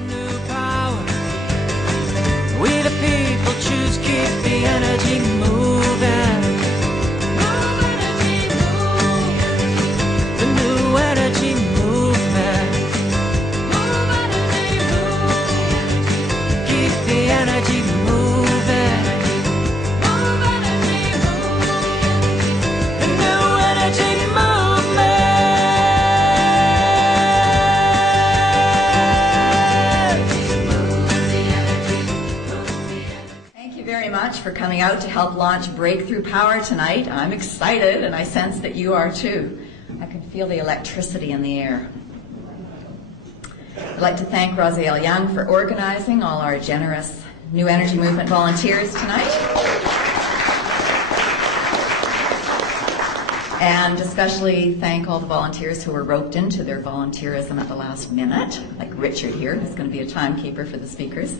new power. We the people choose, keep the energy moving. Move energy, move. The new energy movement. Move energy, move. Keep the energy moving. Move energy, move. The new energy movement. Thank you very much for coming out to help launch Breakthrough Power tonight. I'm excited, and I sense that you are too. I can feel the electricity in the air. I'd like to thank Rosiel Young for organizing all our generous New Energy Movement volunteers tonight. And especially thank all the volunteers who were roped into their volunteerism at the last minute, like Richard here, who's going to be a timekeeper for the speakers.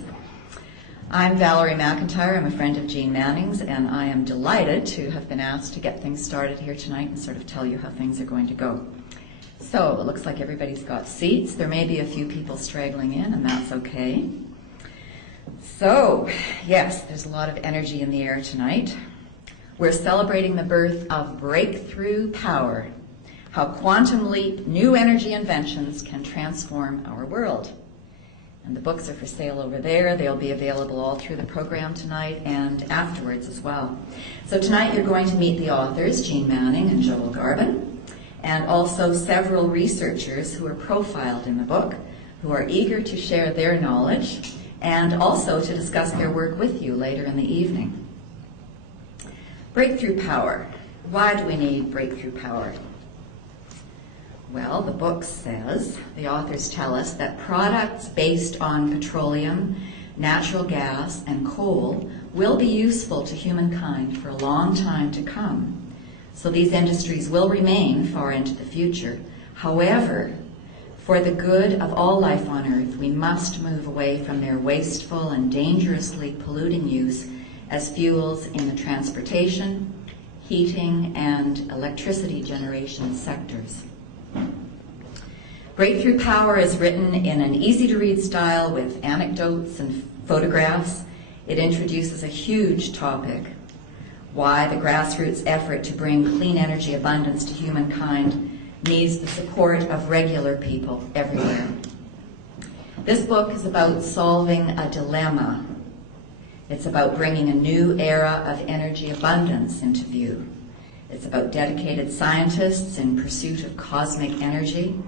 I'm Valerie McIntyre. I'm a friend of Jean Manning's, and I am delighted to have been asked to get things started here tonight and sort of tell you how things are going to go. So it looks like everybody's got seats. There may be a few people straggling in, and that's okay. So, yes, there's a lot of energy in the air tonight. We're celebrating the birth of Breakthrough Power, how quantum leap new energy inventions can transform our world. And the books are for sale over there. They'll be available all through the program tonight and afterwards as well. So tonight you're going to meet the authors, Jean Manning and Joel Garvin, and also several researchers who are profiled in the book, who are eager to share their knowledge and also to discuss their work with you later in the evening. Breakthrough Power. Why do we need breakthrough power? Well, the book says, the authors tell us, that products based on petroleum, natural gas, and coal will be useful to humankind for a long time to come. So these industries will remain far into the future. However, for the good of all life on Earth, we must move away from their wasteful and dangerously polluting use as fuels in the transportation, heating, and electricity generation sectors. Breakthrough Power is written in an easy-to-read style with anecdotes and photographs. It introduces a huge topic, why the grassroots effort to bring clean energy abundance to humankind needs the support of regular people everywhere. This book is about solving a dilemma. It's about bringing a new era of energy abundance into view. It's about dedicated scientists in pursuit of cosmic energy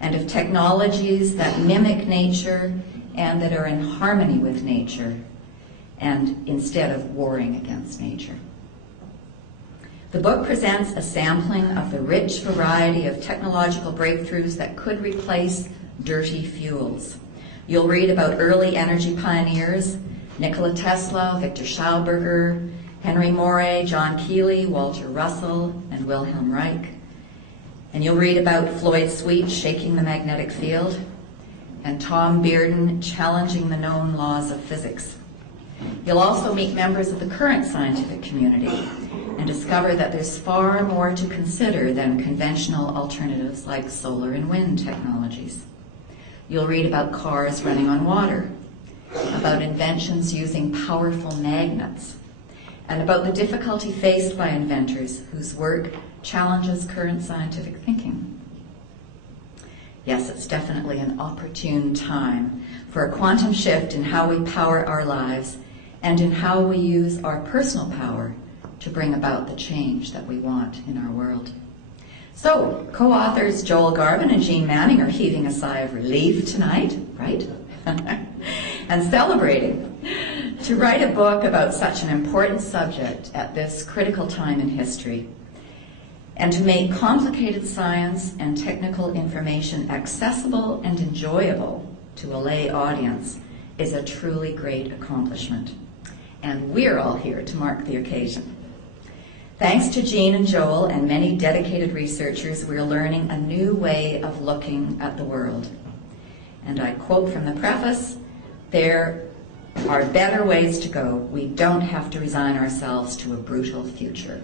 and of technologies that mimic nature and that are in harmony with nature, and instead of warring against nature. The book presents a sampling of the rich variety of technological breakthroughs that could replace dirty fuels. You'll read about early energy pioneers, Nikola Tesla, Victor Schauberger, Henry Moray, John Keeley, Walter Russell, and Wilhelm Reich. And you'll read about Floyd Sweet shaking the magnetic field, and Tom Bearden challenging the known laws of physics. You'll also meet members of the current scientific community and discover that there's far more to consider than conventional alternatives like solar and wind technologies. You'll read about cars running on water, about inventions using powerful magnets, and about the difficulty faced by inventors whose work challenges current scientific thinking. Yes, it's definitely an opportune time for a quantum shift in how we power our lives and in how we use our personal power to bring about the change that we want in our world. So, co-authors Joel Garvin and Jean Manning are heaving a sigh of relief tonight, right? And celebrating to write a book about such an important subject at this critical time in history, and to make complicated science and technical information accessible and enjoyable to a lay audience is a truly great accomplishment. And we're all here to mark the occasion. Thanks to Jean and Joel and many dedicated researchers, we're learning a new way of looking at the world. And I quote from the preface, "There are better ways to go. We don't have to resign ourselves to a brutal future."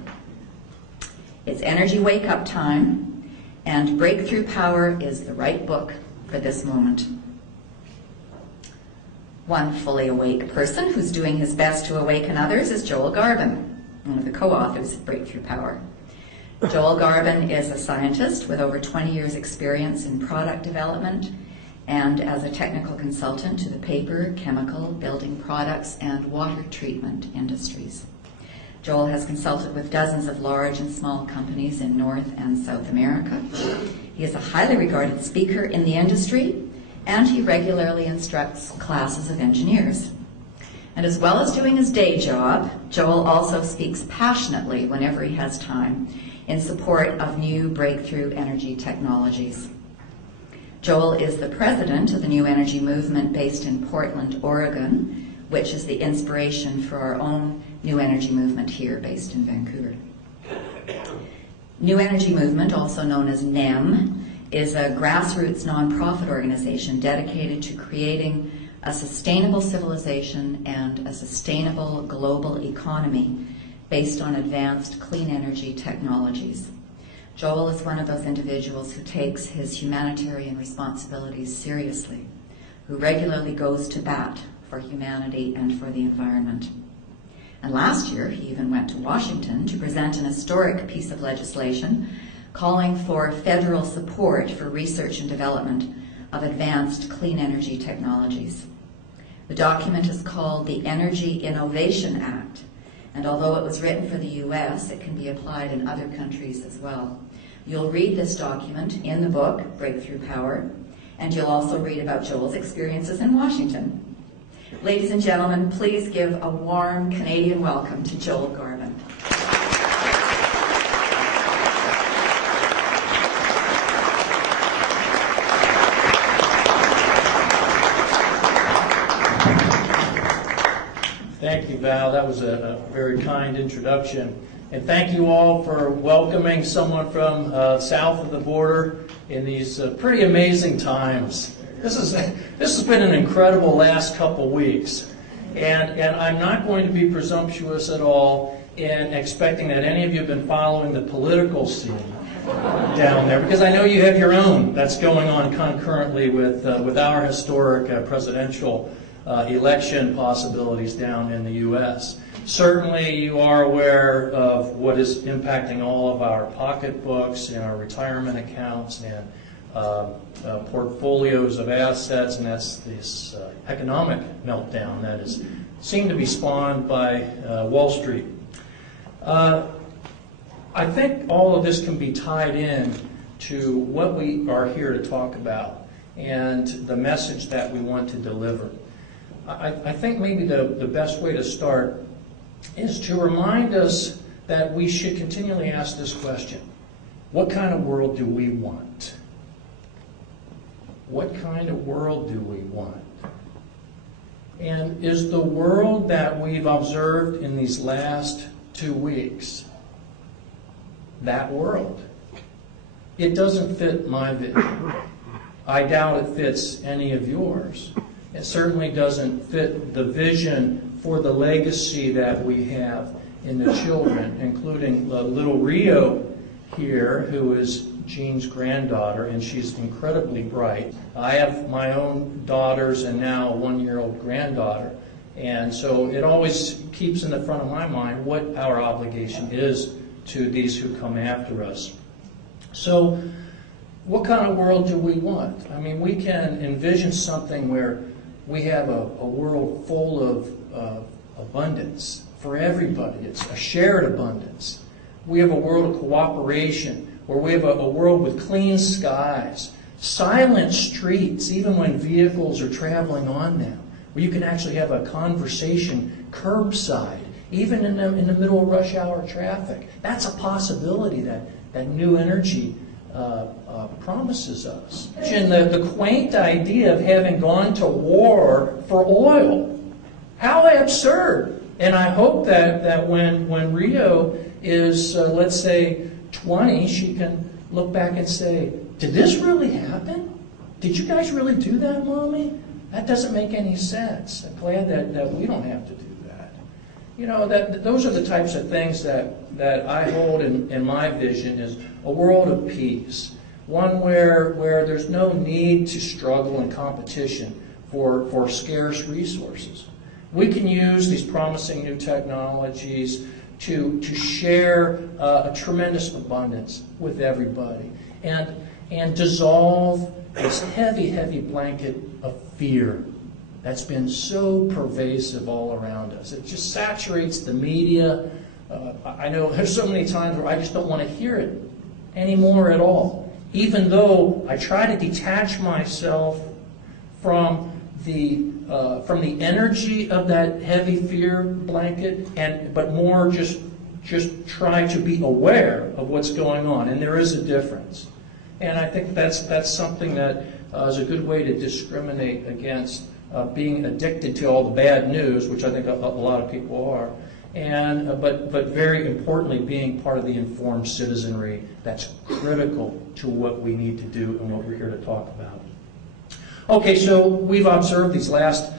It's energy wake-up time, and Breakthrough Power is the right book for this moment. One fully awake person who's doing his best to awaken others is Joel Garvin, one of the co-authors of Breakthrough Power. Joel Garvin is a scientist with over 20 years' experience in product development and as a technical consultant to the paper, chemical, building products, and water treatment industries. Joel has consulted with dozens of large and small companies in North and South America. He is a highly regarded speaker in the industry, and he regularly instructs classes of engineers. And as well as doing his day job, Joel also speaks passionately whenever he has time in support of new breakthrough energy technologies. Joel is the president of the New Energy Movement based in Portland, Oregon, which is the inspiration for our own New Energy Movement here based in Vancouver. New Energy Movement, also known as NEM, is a grassroots nonprofit organization dedicated to creating a sustainable civilization and a sustainable global economy based on advanced clean energy technologies. Joel is one of those individuals who takes his humanitarian responsibilities seriously, who regularly goes to bat for humanity and for the environment. And last year, he even went to Washington to present an historic piece of legislation calling for federal support for research and development of advanced clean energy technologies. The document is called the Energy Innovation Act, and although it was written for the US, it can be applied in other countries as well. You'll read this document in the book, Breakthrough Power, and you'll also read about Joel's experiences in Washington. Ladies and gentlemen, please give a warm Canadian welcome to Joel Garvin. Thank you, Val. That was a very kind introduction. And thank you all for welcoming someone from south of the border in these pretty amazing times. This has been an incredible last couple weeks. And I'm not going to be presumptuous at all in expecting that any of you have been following the political scene down there, because I know you have your own that's going on concurrently with our historic presidential election possibilities down in the U.S. Certainly you are aware of what is impacting all of our pocketbooks and our retirement accounts and portfolios of assets, and that's this economic meltdown that is seemed to be spawned by Wall Street. I think all of this can be tied in to what we are here to talk about and the message that we want to deliver. I think maybe the best way to start is to remind us that we should continually ask this question: what kind of world do we want? What kind of world do we want? And is the world that we've observed in these last 2 weeks that world? It doesn't fit my vision. I doubt it fits any of yours. It certainly doesn't fit the vision for the legacy that we have in the children, including little Rio here, who is Jean's granddaughter, and she's incredibly bright. I have my own daughters and now a 1-year-old granddaughter, and so it always keeps in the front of my mind what our obligation is to these who come after us. So what kind of world do we want? I mean, we can envision something where we have a world full of abundance for everybody. It's a shared abundance. We have a world of cooperation, where we have a world with clean skies, silent streets, even when vehicles are traveling on them, where you can actually have a conversation curbside, even in the middle of rush hour traffic. That's a possibility that new energy promises us. And the quaint idea of having gone to war for oil. How absurd. And I hope that when Rio is, let's say, 20, she can look back and say, did this really happen? Did you guys really do that, Mommy? That doesn't make any sense. I'm glad that we don't have to do that. You know, those are the types of things that I hold in my vision is a world of peace. One where there's no need to struggle in competition for scarce resources. We can use these promising new technologies to share a tremendous abundance with everybody and dissolve this heavy, heavy blanket of fear that's been so pervasive all around us. It just saturates the media. I know there's so many times where I just don't want to hear it anymore at all, even though I try to detach myself from the energy of that heavy fear blanket, but more just try to be aware of what's going on, and there is a difference. And I think that's something that is a good way to discriminate against being addicted to all the bad news, which I think a lot of people are, but very importantly, being part of the informed citizenry that's critical to what we need to do and what we're here to talk about. Okay, so we've observed these last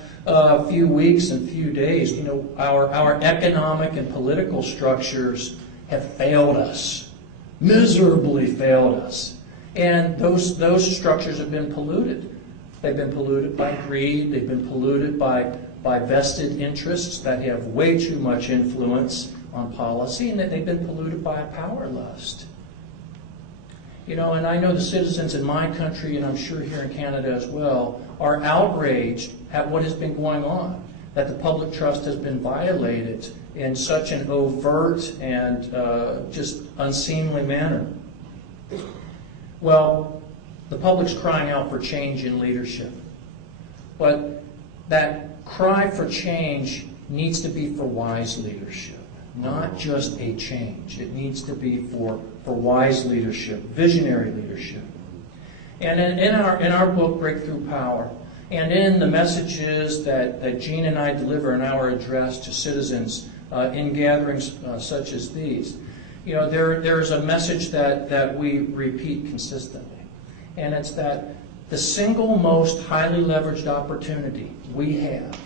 few weeks and few days, our economic and political structures have failed us, miserably failed us. And those structures have been polluted. They've been polluted by greed. They've been polluted by vested interests that have way too much influence on policy, and that they've been polluted by a power lust. And I know the citizens in my country, and I'm sure here in Canada as well, are outraged at what has been going on, that the public trust has been violated in such an overt and just unseemly manner. Well, the public's crying out for change in leadership. But that cry for change needs to be for wise leadership, not just a change. It needs to be for wise leadership, visionary leadership. And in our book, Breakthrough Power, and in the messages that Jean and I deliver in our address to citizens in gatherings such as these, there's a message that we repeat consistently. And it's that the single most highly leveraged opportunity we have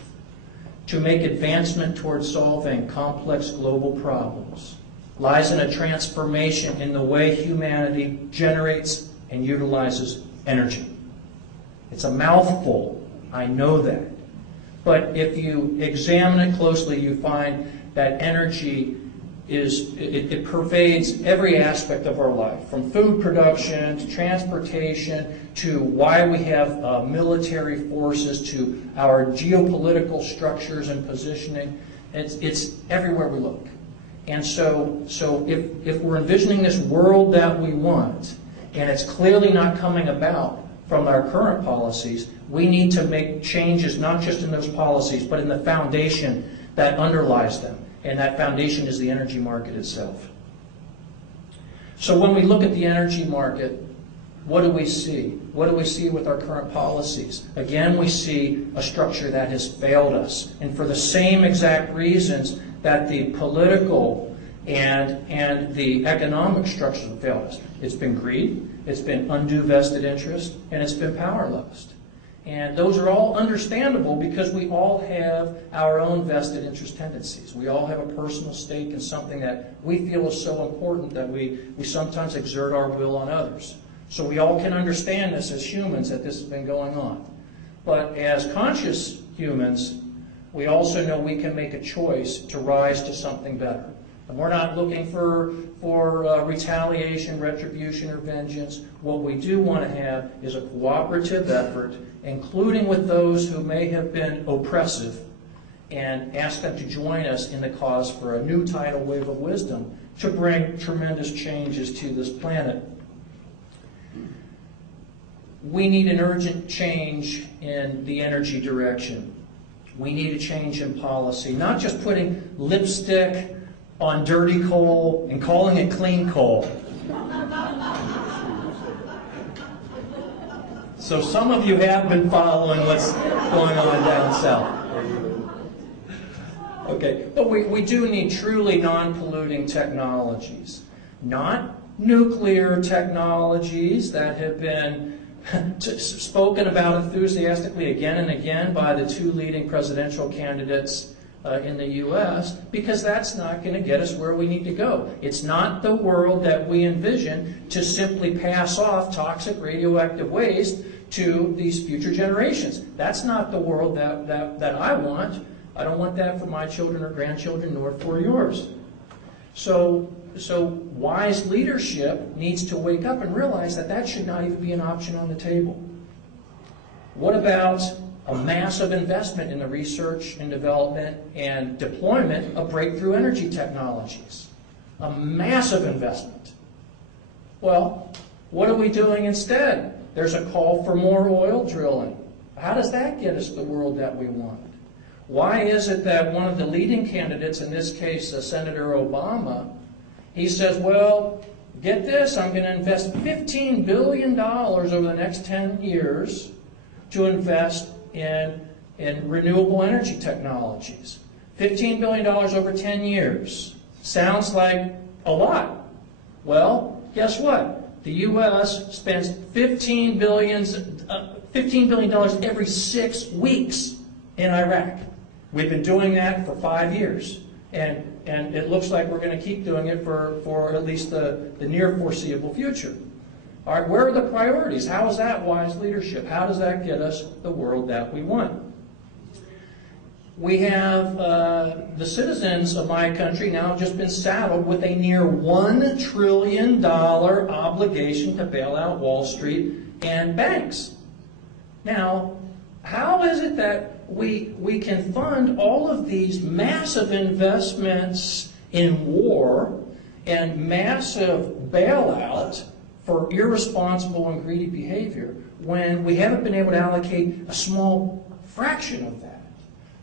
to make advancement towards solving complex global problems lies in a transformation in the way humanity generates and utilizes energy. It's a mouthful, I know that. But if you examine it closely, you find that energy it pervades every aspect of our life, from food production to transportation to why we have military forces to our geopolitical structures and positioning. It's everywhere we look. And so if we're envisioning this world that we want, and it's clearly not coming about from our current policies, we need to make changes not just in those policies, but in the foundation that underlies them. And that foundation is the energy market itself. So when we look at the energy market, what do we see? What do we see with our current policies? Again, we see a structure that has failed us. And for the same exact reasons that the political and the economic structures have failed us. It's been greed, it's been undue vested interest, and it's been power lust. And those are all understandable because we all have our own vested interest tendencies. We all have a personal stake in something that we feel is so important that we sometimes exert our will on others. So we all can understand this as humans, that this has been going on. But as conscious humans, we also know we can make a choice to rise to something better. And we're not looking for retaliation, retribution, or vengeance. What we do want to have is a cooperative effort, including with those who may have been oppressive, and ask them to join us in the cause for a new tidal wave of wisdom to bring tremendous changes to this planet. We need an urgent change in the energy direction. We need a change in policy, not just putting lipstick on dirty coal and calling it clean coal. So some of you have been following what's going on down south. Okay, but we do need truly non-polluting technologies, not nuclear technologies that have been spoken about enthusiastically again and again by the two leading presidential candidates in the U.S., because that's not going to get us where we need to go. It's not the world that we envision to simply pass off toxic radioactive waste to these future generations. That's not the world that I want. I don't want that for my children or grandchildren, nor for yours. So wise leadership needs to wake up and realize that that should not even be an option on the table. What about a massive investment in the research and development and deployment of breakthrough energy technologies? A massive investment. Well, what are we doing instead? There's a call for more oil drilling. How does that get us the world that we want? Why is it that one of the leading candidates, in this case Senator Obama, he says, well, get this, I'm going to invest $15 billion over the next 10 years to invest in renewable energy technologies. $15 billion over 10 years. Sounds like a lot. Well, guess what? The U.S. spends $15 billion every 6 weeks in Iraq. We've been doing that for 5 years. And it looks like we're going to keep doing it for at least the near foreseeable future. All right, where are the priorities? How is that wise leadership? How does that get us the world that we want? We have the citizens of my country now just been saddled with a near $1 trillion obligation to bail out Wall Street and banks. Now, how is it that we can fund all of these massive investments in war and massive bailout for irresponsible and greedy behavior when we haven't been able to allocate a small fraction of that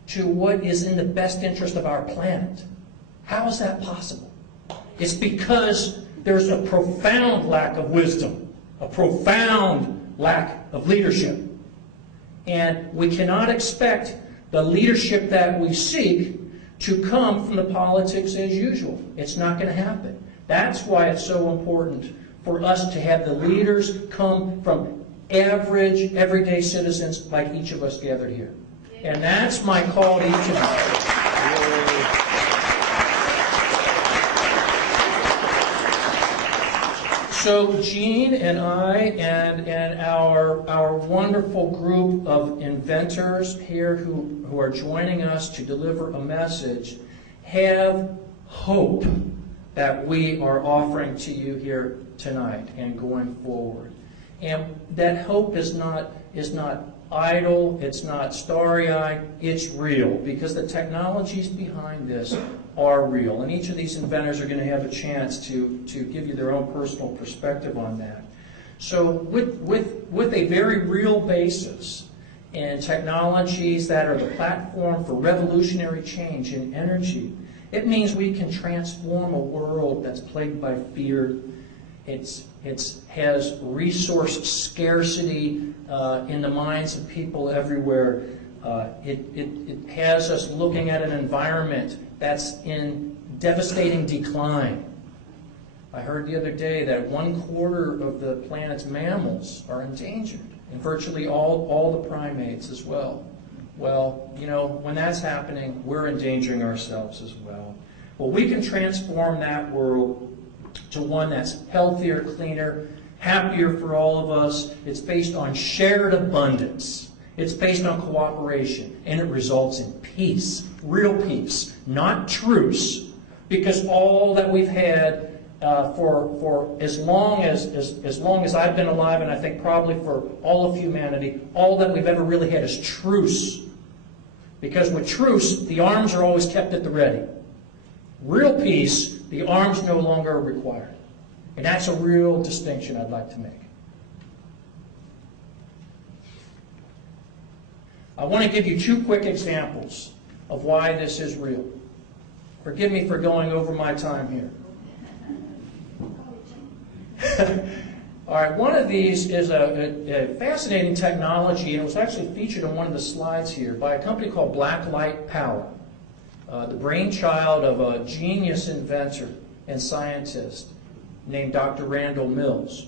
to what is in the best interest of our planet? How is that possible? It's because there's a profound lack of wisdom, a profound lack of leadership. And we cannot expect the leadership that we seek to come from the politics as usual. It's not going to happen. That's why it's so important for us to have the leaders come from average, everyday citizens like each of us gathered here. And that's my call to each of you. So Gene and I and our wonderful group of inventors here who are joining us to deliver a message have hope that we are offering to you here tonight and going forward. And that hope is not idle, it's not starry-eyed, it's real, because the technologies behind this are real. And each of these inventors are going to have a chance to give you their own personal perspective on that. So with a very real basis in technologies that are the platform for revolutionary change in energy, it means we can transform a world that's plagued by fear. It has resource scarcity in the minds of people everywhere. It has us looking at an environment that's in devastating decline. I heard the other day that 1/4 of the planet's mammals are endangered, and virtually all the primates as well. Well, you know, when that's happening, we're endangering ourselves as well. Well, we can transform that world to one that's healthier, cleaner, happier for all of us. It's based on shared abundance. It's based on cooperation, and it results in peace, real peace, not truce, because all that we've had for as long as I've been alive, and I think probably for all of humanity, all that we've ever really had is truce. Because with truce, the arms are always kept at the ready. Real peace, the arms no longer are required. And that's a real distinction I'd like to make. I want to give you 2 quick examples of why this is real. Forgive me for going over my time here. All right, one of these is a fascinating technology, and it was actually featured on one of the slides here by a company called Blacklight Power, the brainchild of a genius inventor and scientist named Dr. Randall Mills.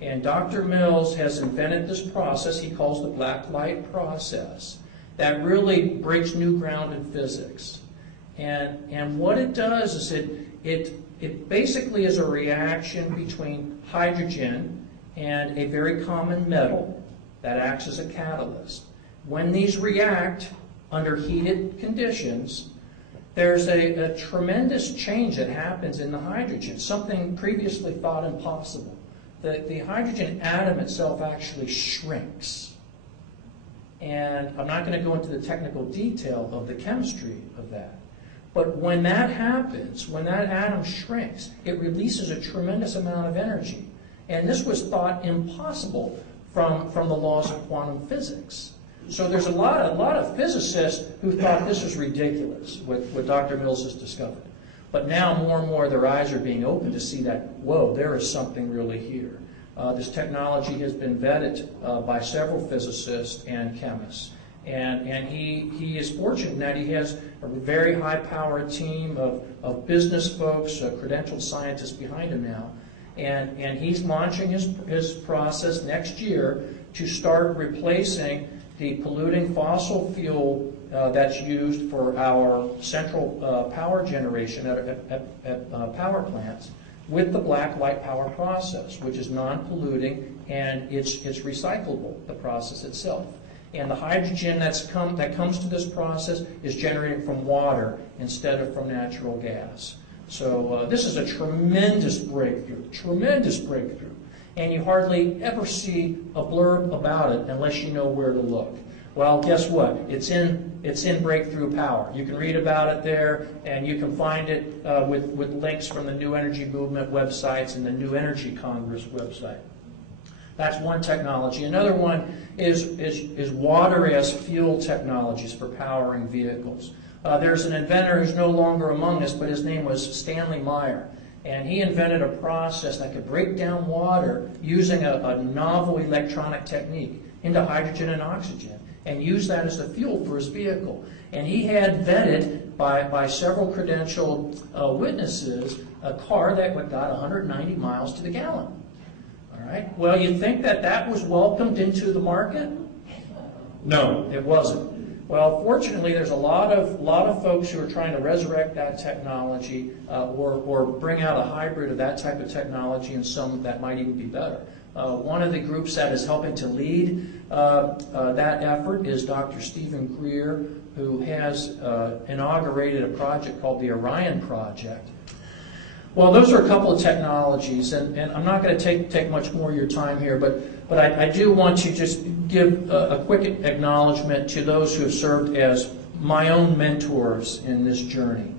And Dr. Mills has invented this process he calls the blacklight process that really breaks new ground in physics. And what it does is it basically is a reaction between hydrogen and a very common metal, that acts as a catalyst. When these react under heated conditions, there's a tremendous change that happens in the hydrogen, something previously thought impossible. The hydrogen atom itself actually shrinks. And I'm not going to go into the technical detail of the chemistry of that. But when that happens, when that atom shrinks, it releases a tremendous amount of energy. And this was thought impossible from the laws of quantum physics. So there's a lot of physicists who thought this was ridiculous, what Dr. Mills has discovered. But now more and more their eyes are being opened to see that, whoa, there is something really here. This technology has been vetted by several physicists and chemists. And he is fortunate in that he has a very high-powered team of business folks, credentialed scientists behind him now. And he's launching his process next year to start replacing the polluting fossil fuel that's used for our central power generation at power plants with the black light power process, which is non-polluting and it's recyclable, the process itself. And the hydrogen that comes to this process is generated from water instead of from natural gas. So this is a tremendous breakthrough, and you hardly ever see a blurb about it unless you know where to look. Well, guess what? It's in Breakthrough Power. You can read about it there, and you can find it with links from the New Energy Movement websites and the New Energy Congress website. That's one technology. Another one is water as fuel technologies for powering vehicles. There's an inventor who's no longer among us, but his name was Stanley Meyer. And he invented a process that could break down water using a novel electronic technique into hydrogen and oxygen and use that as the fuel for his vehicle. And he had vetted by several credentialed witnesses a car that got 190 miles to the gallon. All right. Well, you'd think that was welcomed into the market? No, it wasn't. Well, fortunately, there's a lot of folks who are trying to resurrect that technology or bring out a hybrid of that type of technology and some that might even be better. One of the groups that is helping to lead that effort is Dr. Stephen Greer, who has inaugurated a project called the Orion Project. Well, those are a couple of technologies, and I'm not going to take much more of your time here, but I do want to just give a quick acknowledgement to those who have served as my own mentors in this journey.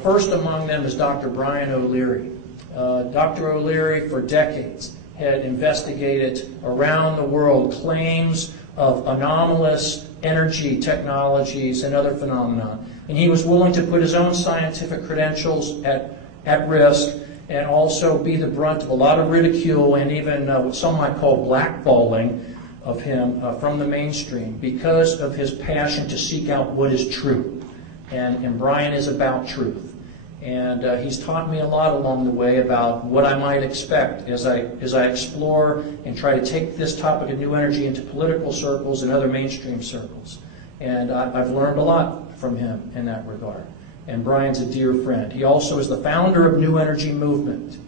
First among them is Dr. Brian O'Leary. Dr. O'Leary, for decades, had investigated around the world claims of anomalous energy technologies and other phenomena. And he was willing to put his own scientific credentials at risk and also be the brunt of a lot of ridicule and even what some might call blackballing of him from the mainstream because of his passion to seek out what is true. And Brian is about truth. And he's taught me a lot along the way about what I might expect as I explore and try to take this topic of new energy into political circles and other mainstream circles. And I've learned a lot from him in that regard. And Brian's a dear friend. He also is the founder of New Energy Movement.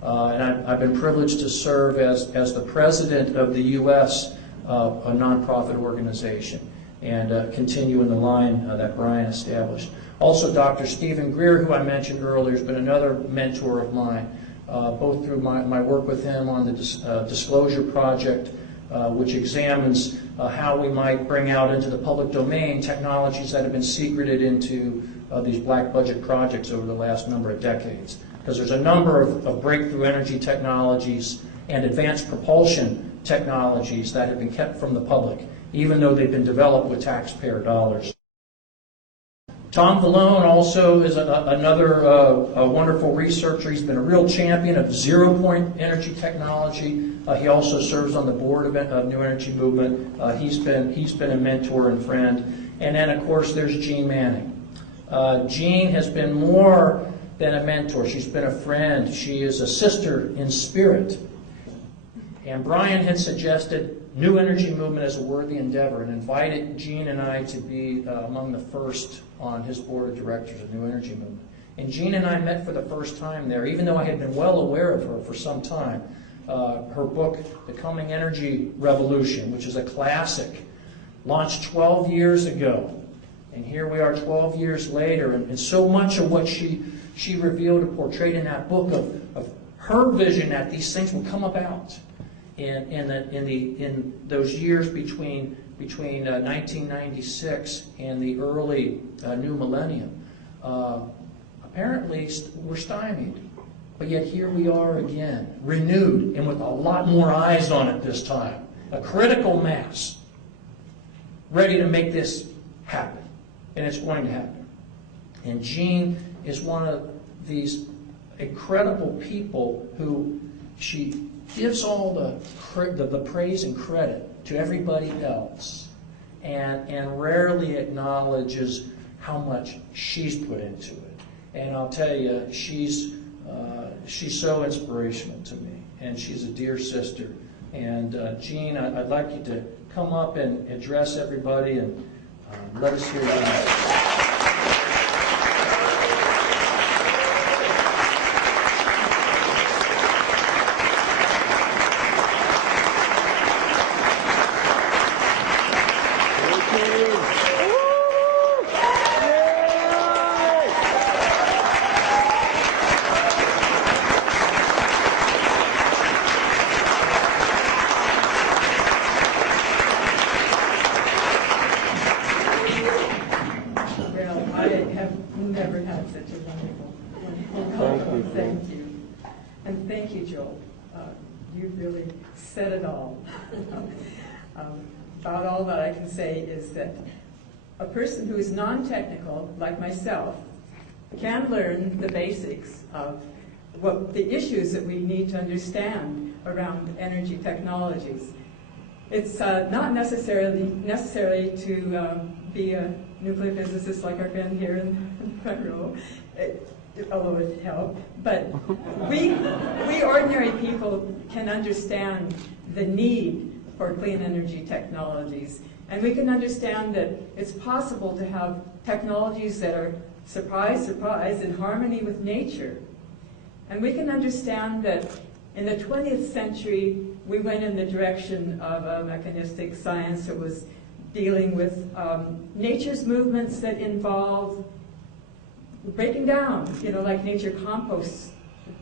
And I've been privileged to serve as the president of the U.S., a nonprofit organization, and continue in the line that Brian established. Also, Dr. Stephen Greer, who I mentioned earlier, has been another mentor of mine, both through my work with him on the Disclosure Project, which examines how we might bring out into the public domain technologies that have been secreted into these black budget projects over the last number of decades. Because there's a number of breakthrough energy technologies and advanced propulsion technologies that have been kept from the public, even though they've been developed with taxpayer dollars. Tom Vallone also is another wonderful researcher. He's been a real champion of zero-point energy technology. He also serves on the board of New Energy Movement. He's been a mentor and friend. And then, of course, there's Jean Manning. Jean has been more than a mentor. She's been a friend. She is a sister in spirit. And Brian had suggested New Energy Movement as a worthy endeavor and invited Jean and I to be among the first on his board of directors of New Energy Movement. And Jean and I met for the first time there, even though I had been well aware of her for some time. her book, The Coming Energy Revolution, which is a classic, launched 12 years ago. And here we are 12 years later, and so much of what she revealed and portrayed in that book of her vision that these things will come about in those years between 1996 and the early new millennium. Apparently, we're stymied. But yet here we are again, renewed and with a lot more eyes on it this time. A critical mass, ready to make this happen. And it's going to happen. And Jean is one of these incredible people who she gives all the praise and credit to everybody else and rarely acknowledges how much she's put into it. And I'll tell you, she's so inspirational to me, and she's a dear sister. And Jean, I'd like you to come up and address everybody and let us hear that. Said it all. About all that I can say is that a person who is non-technical, like myself, can learn the basics of what the issues that we need to understand around energy technologies. It's not necessarily to be a nuclear physicist like our friend here in the front row, although it helped. But we ordinary people can understand the need for clean energy technologies. And we can understand that it's possible to have technologies that are, surprise, surprise, in harmony with nature. And we can understand that in the 20th century, we went in the direction of a mechanistic science that was dealing with nature's movements that involve breaking down, like nature composts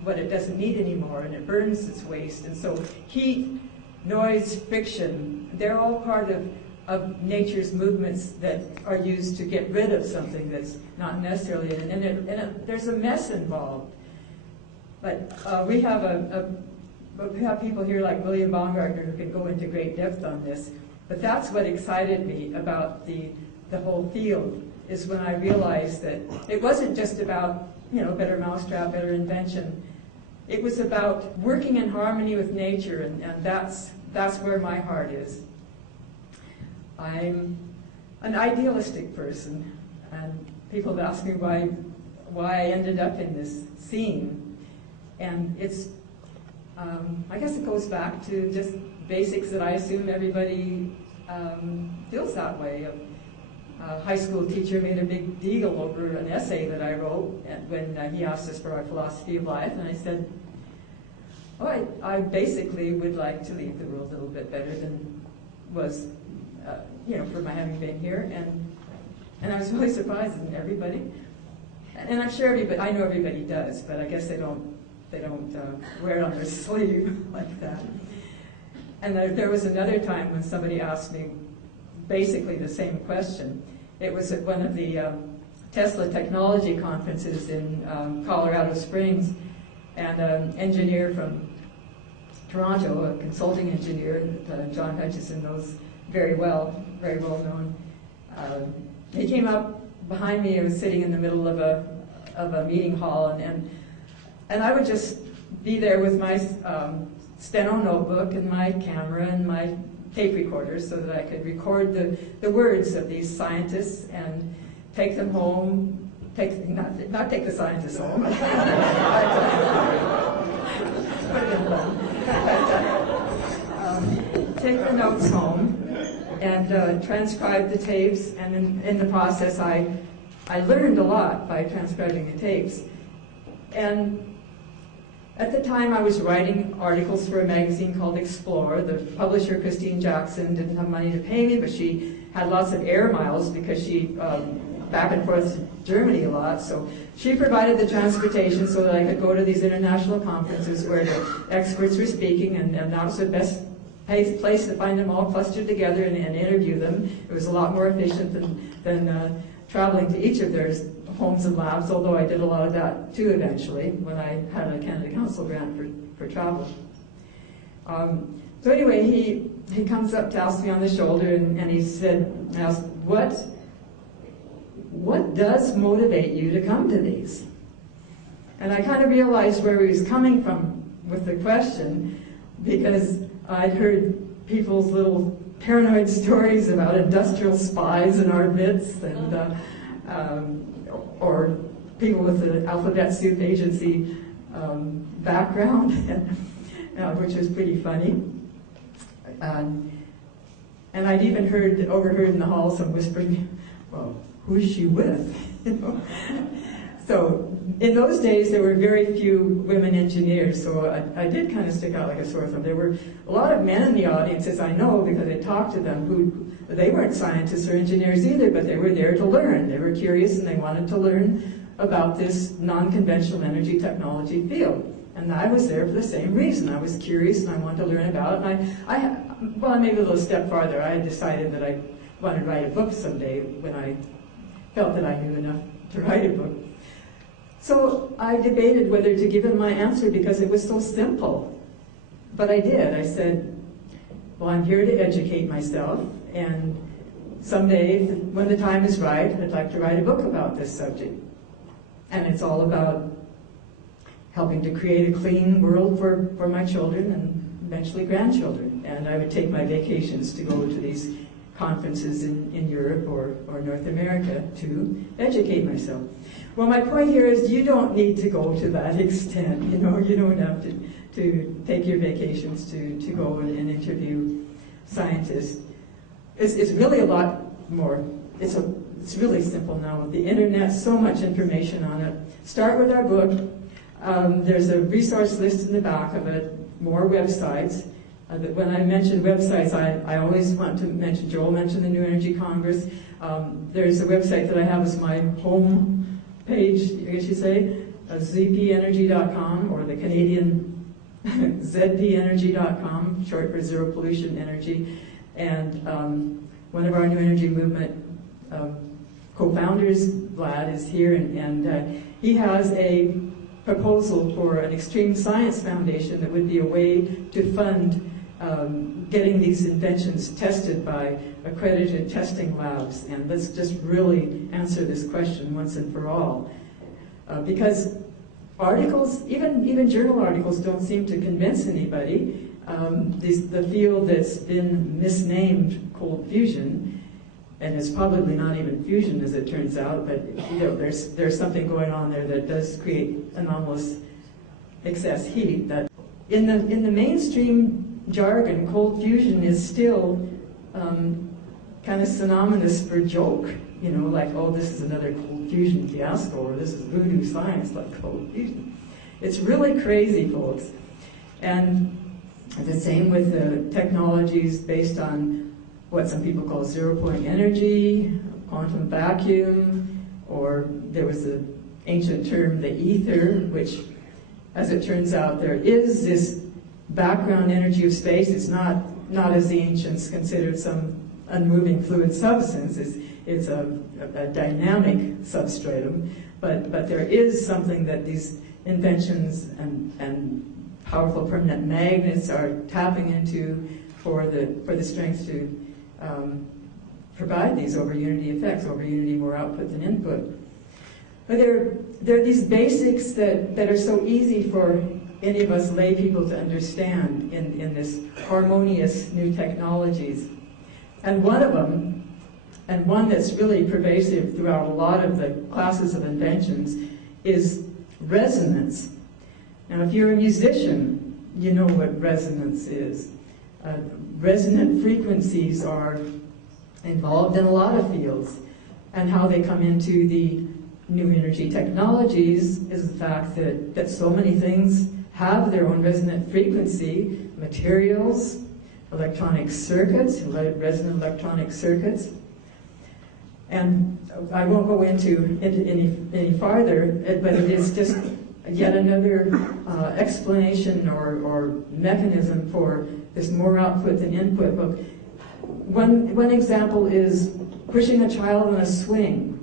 what it doesn't need anymore, and it burns its waste. And so heat, noise, friction, they're all part of nature's movements that are used to get rid of something that's not necessarily, and there's a mess involved. But we have people here like William Baumgartner who can go into great depth on this. But that's what excited me about the whole field, is when I realized that it wasn't just about, better mousetrap, better invention. It was about working in harmony with nature, and that's where my heart is. I'm an idealistic person, and people have asked me why I ended up in this scene. And it's, I guess it goes back to just basics that I assume everybody feels that way. A high school teacher made a big deal over an essay that I wrote when he asked us for our philosophy of life, and I said, oh, I basically would like to leave the world a little bit better than was, for my having been here, and I was really surprised at everybody, and I'm sure I know everybody does, but I guess they don't wear it on their sleeve like that. And there was another time when somebody asked me basically the same question. It was at one of the Tesla technology conferences in Colorado Springs, and an engineer from Toronto, a consulting engineer that John Hutchison knows very well known, he came up behind me. I was sitting in the middle of a meeting hall, and I would just be there with my steno notebook and my camera and my tape recorder so that I could record the words of these scientists and take them home, not take the scientists home, put them home, take the notes home and transcribe the tapes, and in the process I learned a lot by transcribing the tapes. And At the time, I was writing articles for a magazine called Explore. The publisher, Christine Jackson, didn't have money to pay me, but she had lots of air miles because she back and forth to Germany a lot. So she provided the transportation so that I could go to these international conferences where the experts were speaking, and that was the best place to find them all clustered together and interview them. It was a lot more efficient than traveling to each of their homes and labs, although I did a lot of that too eventually when I had a Canada Council grant for travel. So anyway, he comes up, taps me on the shoulder, and he asked, what does motivate you to come to these? And I kind of realized where he was coming from with the question, because I'd heard people's little paranoid stories about industrial spies in our midst, and or people with the Alphabet Soup Agency background, which was pretty funny. And I'd even overheard in the hall some whispering, well, who's she with? So in those days, there were very few women engineers, so I did kind of stick out like a sore thumb. There were a lot of men in the audiences, I know, because I talked to them, they weren't scientists or engineers either, but they were there to learn. They were curious and they wanted to learn about this non-conventional energy technology field. And I was there for the same reason. I was curious and I wanted to learn about it. And well, maybe a little step farther. I had decided that I wanted to write a book someday when I felt that I knew enough to write a book. So I debated whether to give him my answer because it was so simple. But I did. I said, well, I'm here to educate myself, and someday, when the time is right, I'd like to write a book about this subject. And it's all about helping to create a clean world for my children and eventually grandchildren. And I would take my vacations to go to these conferences in Europe or North America to educate myself. Well, my point here is you don't need to go to that extent. You don't have to take your vacations to go and interview scientists. It's really a lot more. It's really simple now with the internet, so much information on it. Start with our book. There's a resource list in the back of it, more websites. When I mention websites, I always want to mention, Joel mentioned the New Energy Congress. There's a website that I have as my home page, I guess you say, zpenergy.com, or the Canadian zpenergy.com, short for Zero Pollution Energy. And one of our New Energy Movement co-founders, Vlad, is here, and he has a proposal for an extreme science foundation that would be a way to fund getting these inventions tested by accredited testing labs. And let's just really answer this question once and for all. Because articles, even journal articles, don't seem to convince anybody. The field that's been misnamed cold fusion, and it's probably not even fusion as it turns out, but there's something going on there that does create anomalous excess heat. That in the mainstream jargon, cold fusion is still kind of synonymous for joke. Like, oh, this is another cold fusion fiasco, or this is voodoo science like cold fusion. It's really crazy, folks. And the same with the technologies based on what some people call zero-point energy, quantum vacuum, or there was an ancient term, the ether, which, as it turns out, there is this background energy of space. It's not as the ancients considered some unmoving fluid substance. It's a dynamic substratum, but there is something that these inventions and powerful permanent magnets are tapping into for the strength to provide these over unity effects, over unity more output than input. But there are these basics that are so easy for any of us lay people to understand in this harmonious new technologies. And one of them, and one that's really pervasive throughout a lot of the classes of inventions, is resonance. Now, if you're a musician, you know what resonance is. Resonant frequencies are involved in a lot of fields, and how they come into the new energy technologies is the fact that so many things have their own resonant frequency materials, electronic circuits, resonant electronic circuits. And I won't go into any farther, but it is just yet another explanation or mechanism for this more output than input. Look, one example is pushing a child on a swing.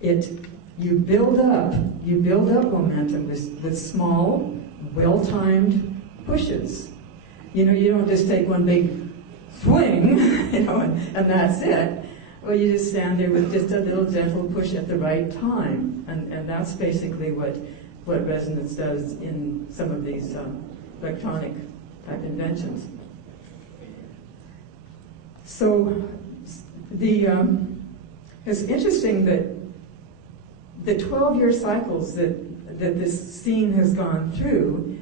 You build up momentum with small, well-timed pushes. You know, you don't just take one big swing, you know, and that's it. Well, you just stand there with just a little gentle push at the right time, and that's basically what resonance does in some of these electronic type inventions. So it's interesting that the 12-year cycles that this scene has gone through,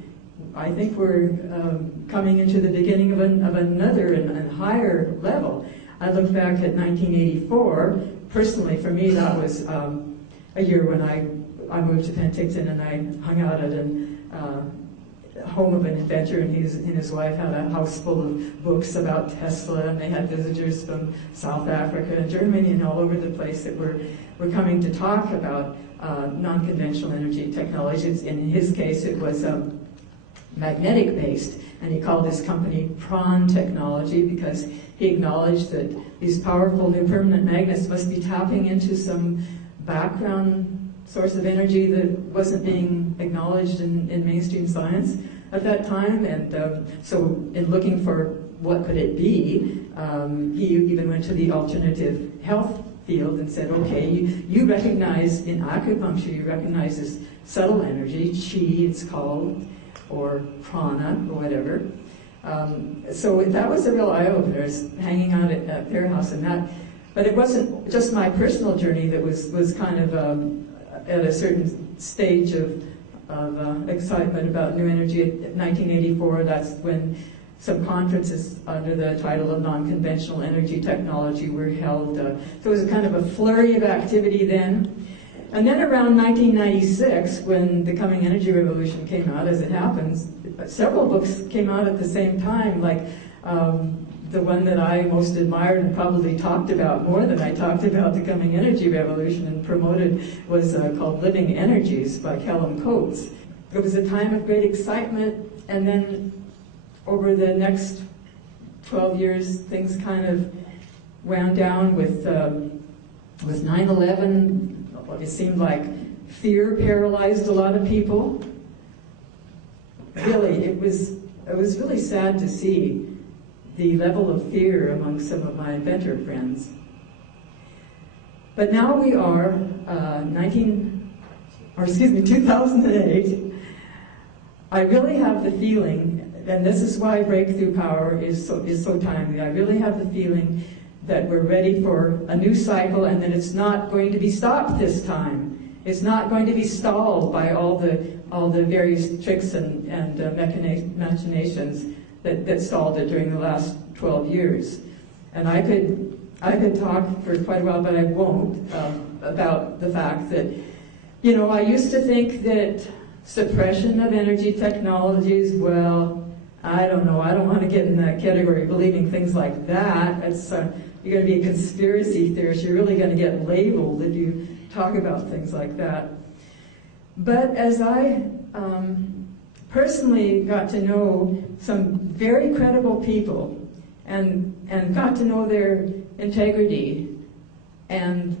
I think we're coming into the beginning of another and higher level. I look back at 1984. Personally, for me, that was a year when I moved to Penticton, and I hung out at a home of an inventor, and he and his wife had a house full of books about Tesla, and they had visitors from South Africa and Germany and all over the place that were coming to talk about non-conventional energy technologies. In his case, it was magnetic-based, and he called his company Prawn Technology because he acknowledged that these powerful new permanent magnets must be tapping into some background source of energy that wasn't being acknowledged in mainstream science at that time. And so in looking for what could it be, he even went to the alternative health field and said, okay, you recognize in acupuncture, you recognize this subtle energy, chi it's called, or prana, or whatever. So that was a real eye-opener, hanging out at their house and that. But it wasn't just my personal journey that was kind of at a certain stage of excitement about new energy. In 1984, that's when some conferences under the title of non-conventional energy technology were held. So it was kind of a flurry of activity then. And then around 1996, when the Coming Energy Revolution came out, as it happens, several books came out at the same time, like the one that I most admired and probably talked about more than I talked about the Coming Energy Revolution and promoted was called Living Energies by Kellum Coates. It was a time of great excitement, and then over the next 12 years, things kind of wound down with 9/11. It seemed like fear paralyzed a lot of people. Really, it was really sad to see the level of fear among some of my inventor friends. But now we are 2008. I really have the feeling, and this is why breakthrough power is so timely. I really have the feeling that we're ready for a new cycle, and that it's not going to be stopped this time. It's not going to be stalled by all the various tricks and machinations that stalled it during the last 12 years. And I could talk for quite a while, but I won't, about the fact that, you know, I used to think that suppression of energy technologies, well, I don't know, I don't want to get in that category of believing things like that. It's, you're going to be a conspiracy theorist. You're really going to get labeled if you talk about things like that. But as I personally got to know some very credible people and got to know their integrity and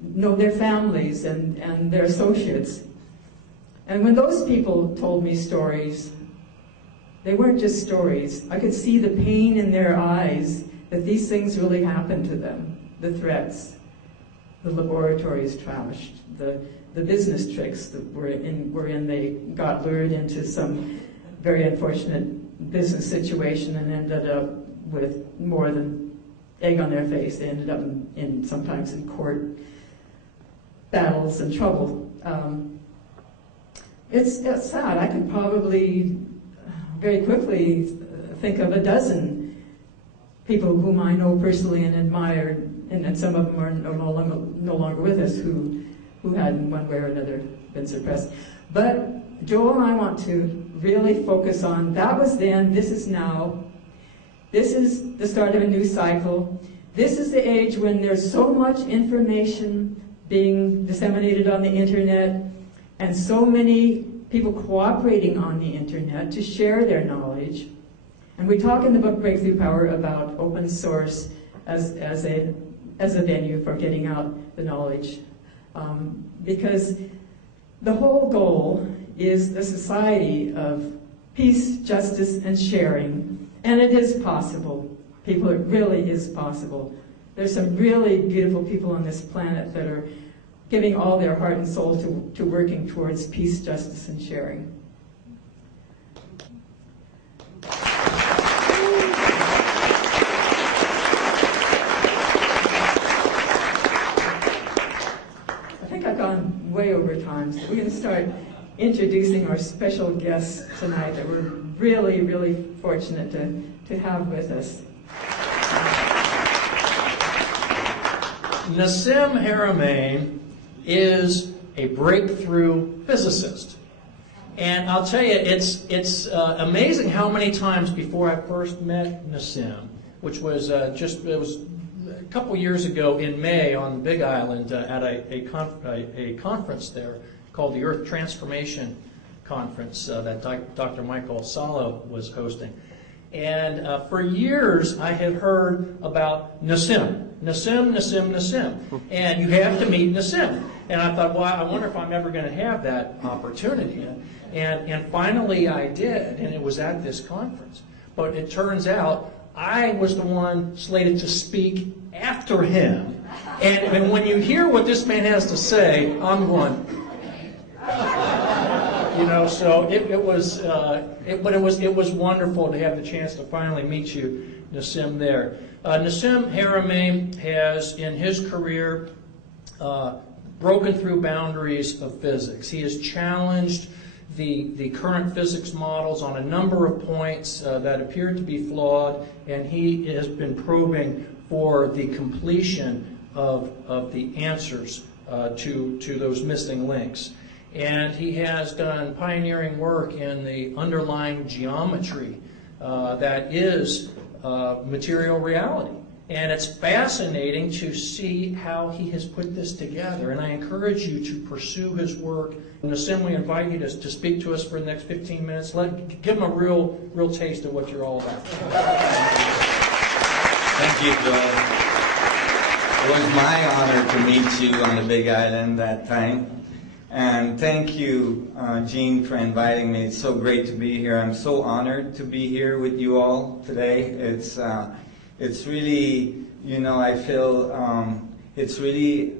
know their families and their associates, and when those people told me stories, they weren't just stories. I could see the pain in their eyes that these things really happened to them. The threats, the laboratories trashed, the business tricks that wherein they got lured into some very unfortunate business situation and ended up with more than egg on their face. They ended up sometimes in court battles and trouble. It's sad. I could probably very quickly think of a dozen people whom I know personally and admire, and some of them are no longer with us, who had in one way or another been suppressed. But Joel and I want to really focus on, that was then, this is now. This is the start of a new cycle. This is the age when there's so much information being disseminated on the internet and so many people cooperating on the internet to share their knowledge. And we talk in the book Breakthrough Power about open source as a venue for getting out the knowledge. Because the whole goal is a society of peace, justice, and sharing. And it is possible. People, it really is possible. There's some really beautiful people on this planet that are giving all their heart and soul to working towards peace, justice, and sharing. I think I've gone way over time, so we're going to start introducing our special guests tonight that we're really, really fortunate to have with us. Nassim Haramein is a breakthrough physicist. And I'll tell you, it's amazing how many times before I first met Nassim, which was it was a couple years ago in May on the Big Island at a conference there called the Earth Transformation Conference that Dr. Michael Salo was hosting. And for years I had heard about Nassim. And you have to meet Nassim. And I thought, well, I wonder if I'm ever going to have that opportunity. And finally I did, and it was at this conference. But it turns out I was the one slated to speak after him. And when you hear what this man has to say, I'm going... You know, so it was wonderful to have the chance to finally meet you, Nassim, there. Nassim Haramein has, in his career, broken through boundaries of physics. He has challenged the current physics models on a number of points that appear to be flawed, and he has been probing for the completion of the answers to those missing links. And he has done pioneering work in the underlying geometry that is material reality. And it's fascinating to see how he has put this together. And I encourage you to pursue his work. Nassim, we invite you to speak to us for the next 15 minutes. Give him a real taste of what you're all about. Thank you, Joel. It was my honor to meet you on the Big Island that time. And thank you, Jean, for inviting me. It's so great to be here. I'm so honored to be here with you all today. It's really, you know, I feel it's really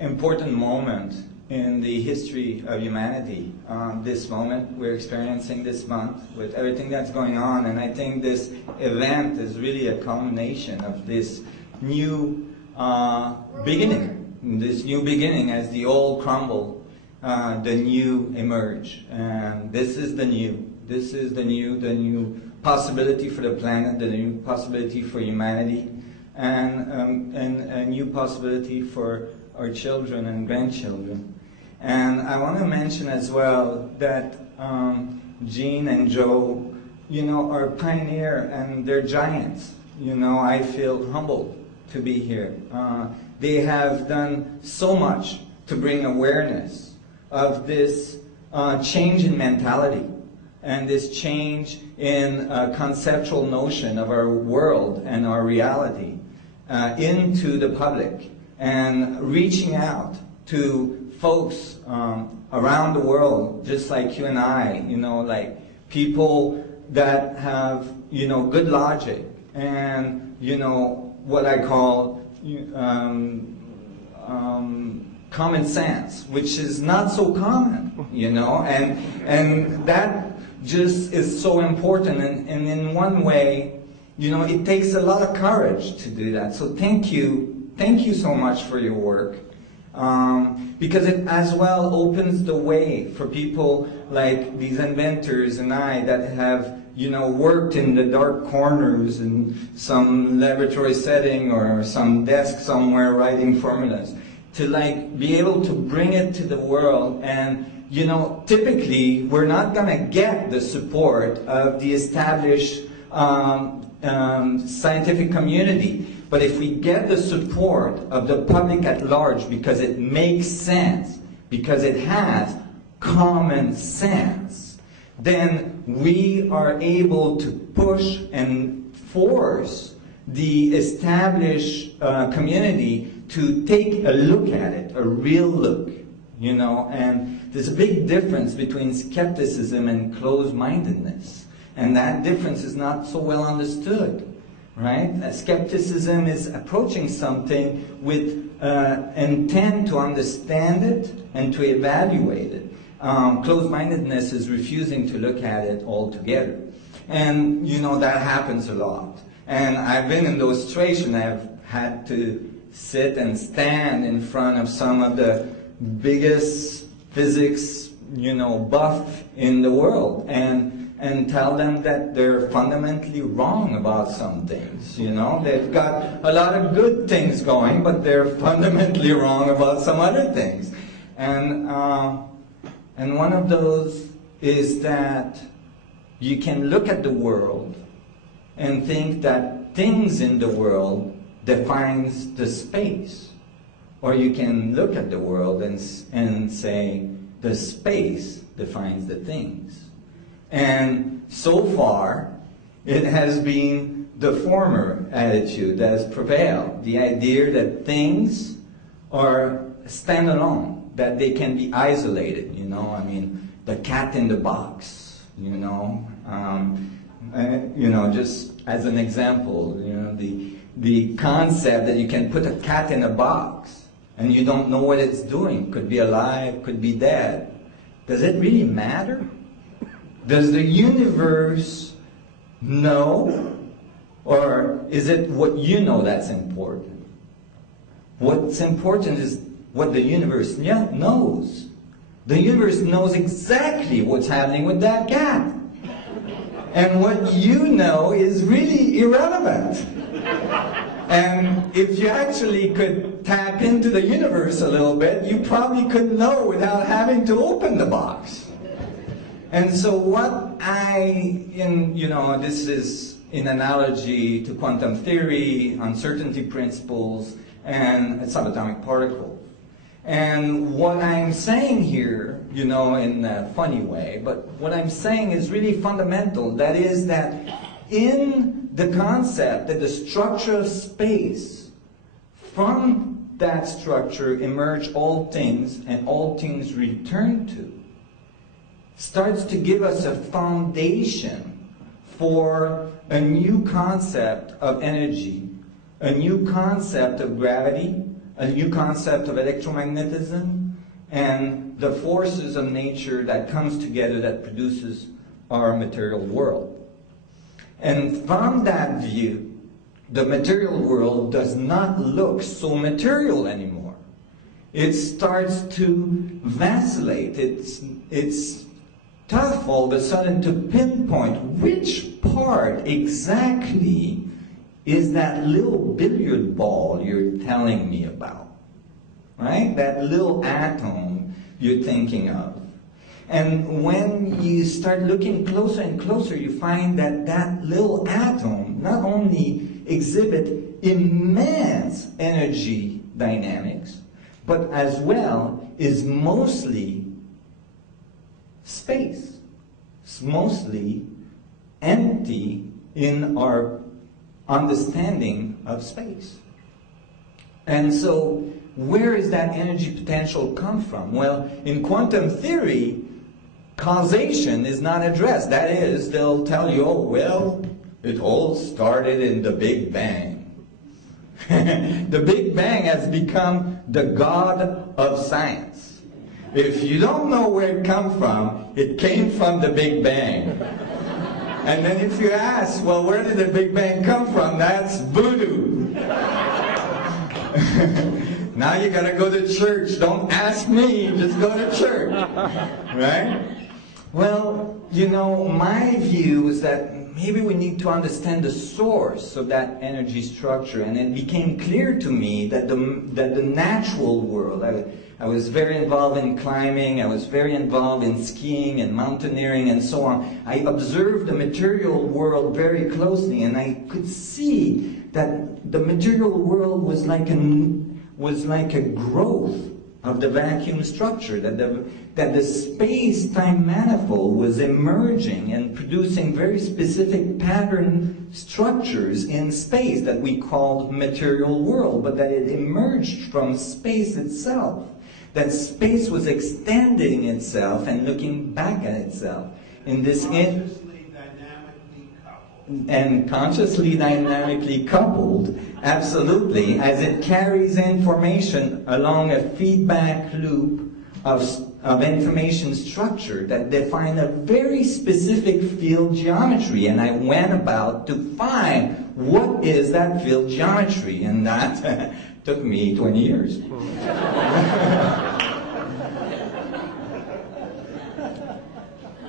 important moment in the history of humanity. This moment we're experiencing this month with everything that's going on, and I think this event is really a culmination of this new beginning. This new beginning, as the old crumble, the new emerge, and this is the new. This is the new possibility for the planet, the new possibility for humanity, and a new possibility for our children and grandchildren. And I want to mention as well that Jean and Joe, you know, are pioneer and they're giants. You know, I feel humbled to be here. They have done so much to bring awareness of this change in mentality and this change in conceptual notion of our world and our reality into the public, and reaching out to folks around the world, just like you and I, you know, like people that have, you know, good logic and, you know, what I call common sense, which is not so common, you know, and that just is so important. And in one way, you know, it takes a lot of courage to do that. So thank you so much for your work, because it as well opens the way for people like these inventors and I that have, you know, worked in the dark corners in some laboratory setting or some desk somewhere writing formulas, to like be able to bring it to the world and you know, typically we're not going to get the support of the established scientific community. But if we get the support of the public at large because it makes sense, because it has common sense, then we are able to push and force the established community to take a look at it, a real look, you know. And there's a big difference between skepticism and closed-mindedness. And that difference is not so well understood, right? Skepticism is approaching something with intent to understand it and to evaluate it. Closed-mindedness is refusing to look at it altogether. And, you know, that happens a lot. And I've been in those situations. I've had to sit and stand in front of some of the biggest physics, you know, buff in the world and tell them that they're fundamentally wrong about some things, you know. They've got a lot of good things going, but they're fundamentally wrong about some other things. And one of those is that you can look at the world and think that things in the world defines the space. Or you can look at the world and say the space defines the things. And so far, it has been the former attitude that has prevailed. The idea that things are standalone, that they can be isolated, you know. I mean, the cat in the box, you know. Just as an example, you know, the concept that you can put a cat in a box and you don't know what it's doing, could be alive, could be dead. Does it really matter? Does the universe know, or is it what you know that's important? What's important is what the universe knows. The universe knows exactly what's happening with that cat. And what you know is really irrelevant. And if you actually could tap into the universe a little bit, you probably could know without having to open the box. And so what this is in analogy to quantum theory, uncertainty principles, and subatomic particles. And what I'm saying here, you know, in a funny way, but what I'm saying is really fundamental. That is that in the concept that the structure of space, from that structure emerge all things and all things return to, starts to give us a foundation for a new concept of energy, a new concept of gravity, a new concept of electromagnetism, and the forces of nature that comes together that produces our material world. And from that view, the material world does not look so material anymore. It starts to vacillate. It's tough all of a sudden to pinpoint which part exactly is that little billiard ball you're telling me about, right? That little atom you're thinking of. And when you start looking closer and closer, you find that that little atom not only exhibit immense energy dynamics, but as well is mostly space. It's mostly empty in our understanding of space. And so where is that energy potential come from? Well, in quantum theory, causation is not addressed. That is, they'll tell you, oh, well, it all started in the Big Bang. The Big Bang has become the god of science. If you don't know where it comes from, it came from the Big Bang. And then if you ask, well, where did the Big Bang come from? That's voodoo. Now you gotta go to church. Don't ask me, just go to church. Right? Well, you know, my view is that maybe we need to understand the source of that energy structure. And it became clear to me that the natural world, I was very involved in climbing, I was very involved in skiing and mountaineering and so on. I observed the material world very closely, and I could see that the material world was like a growth of the vacuum structure, that the space-time manifold was emerging and producing very specific pattern structures in space that we called material world, but that it emerged from space itself. That space was extending itself and looking back at itself in this consciously dynamically coupled, absolutely, as it carries information along a feedback loop of information structure that define a very specific field geometry. And I went about to find what is that field geometry, and that took me 20 years.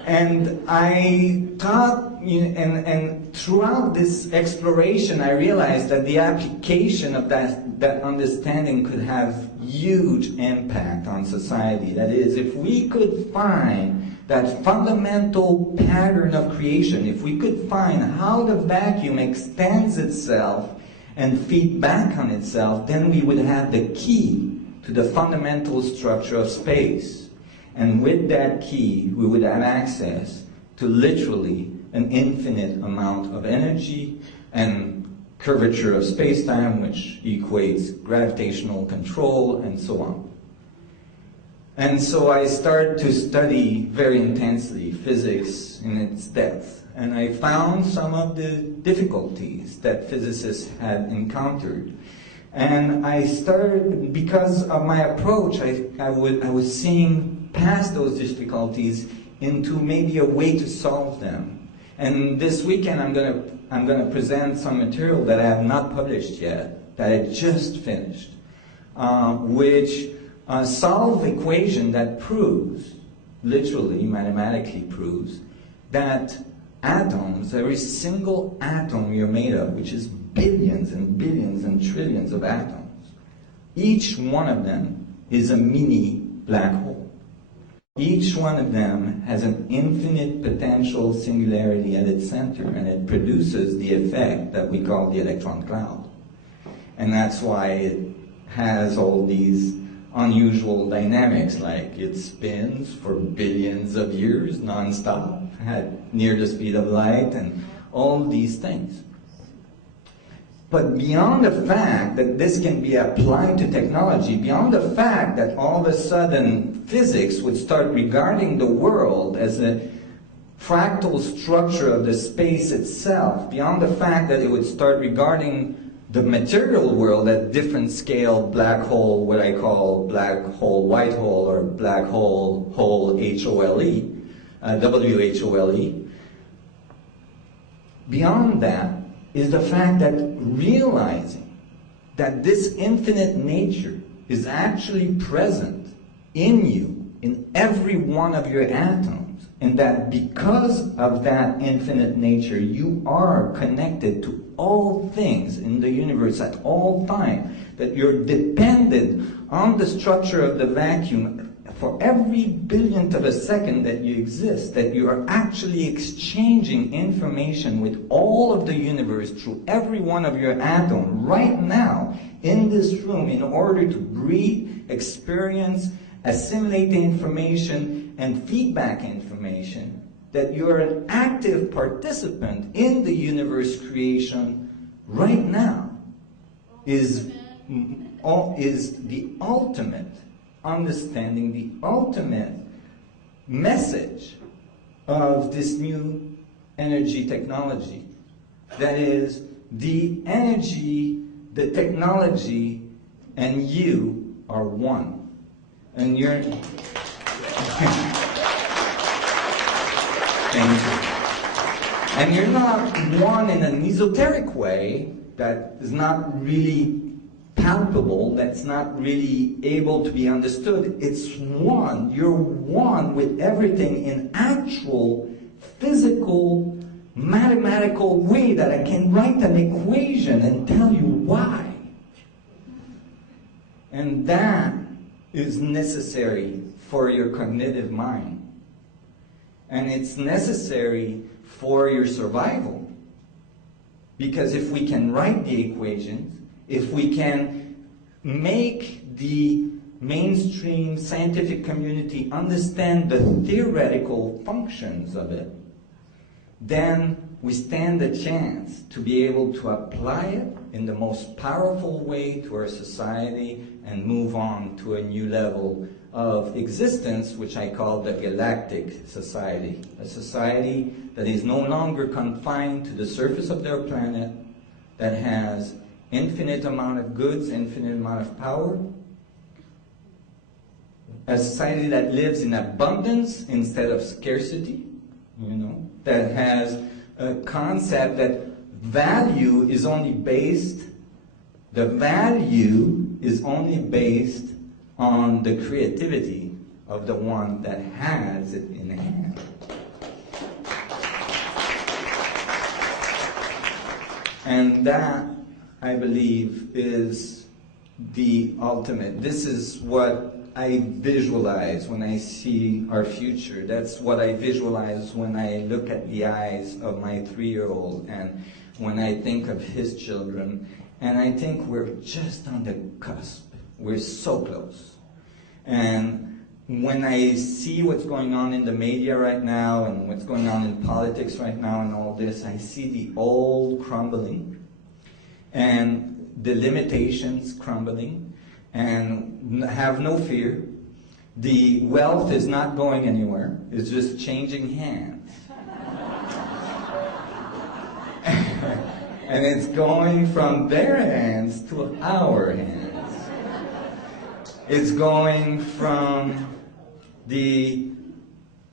And I thought, and throughout this exploration, I realized that the application of that understanding could have huge impact on society. That is, if we could find that fundamental pattern of creation, if we could find how the vacuum extends itself and feed back on itself, then we would have the key to the fundamental structure of space. And with that key, we would have access to literally an infinite amount of energy and curvature of space-time, which equates gravitational control and so on. And so I started to study very intensely physics in its depth. And I found some of the difficulties that physicists had encountered. And I started, because of my approach, I was seeing past those difficulties into maybe a way to solve them. And this weekend I'm going to present some material that I have not published yet, that I just finished, which solve equation that proves, literally mathematically proves, that atoms, every single atom you're made of, which is billions and billions and trillions of atoms, each one of them is a mini black hole. Each one of them has an infinite potential singularity at its center, and it produces the effect that we call the electron cloud. And that's why it has all these unusual dynamics, like it spins for billions of years non-stop at near the speed of light and all these things. But beyond the fact that this can be applied to technology, beyond the fact that all of a sudden physics would start regarding the world as a fractal structure of the space itself, beyond the fact that it would start regarding the material world at different scale, black hole, what I call black hole, white hole, or black hole, hole, H-O-L-E, W-H-O-L-E. Beyond that is the fact that realizing that this infinite nature is actually present in you, in every one of your atoms, and that because of that infinite nature, you are connected to all things in the universe at all time, that you're dependent on the structure of the vacuum for every billionth of a second that you exist, that you are actually exchanging information with all of the universe through every one of your atoms right now in this room in order to breathe, experience, assimilate the information, and feedback information, that you are an active participant in the universe creation right now, is the ultimate understanding, the ultimate message of this new energy technology. That is, the energy, the technology, and you are one. And you're... Thank you. And you're not one in an esoteric way that is not really palpable, that's not really able to be understood. It's one. You're one with everything in actual physical mathematical way that I can write an equation and tell you why. And that is necessary for your cognitive mind. And it's necessary for your survival. Because if we can write the equations, if we can make the mainstream scientific community understand the theoretical functions of it, then we stand a chance to be able to apply it in the most powerful way to our society and move on to a new level of existence, which I call the galactic society. A society that is no longer confined to the surface of their planet, that has infinite amount of goods, infinite amount of power. A society that lives in abundance instead of scarcity, that has a concept that value is only based on the creativity of the one that has it in hand. And that, I believe, is the ultimate. This is what I visualize when I see our future. That's what I visualize when I look at the eyes of my 3-year-old and when I think of his children. And I think we're just on the cusp. We're so close. And when I see what's going on in the media right now and what's going on in politics right now and all this, I see the old crumbling and the limitations crumbling. And have no fear. The wealth is not going anywhere. It's just changing hands. And it's going from their hands to our hands. It's going from the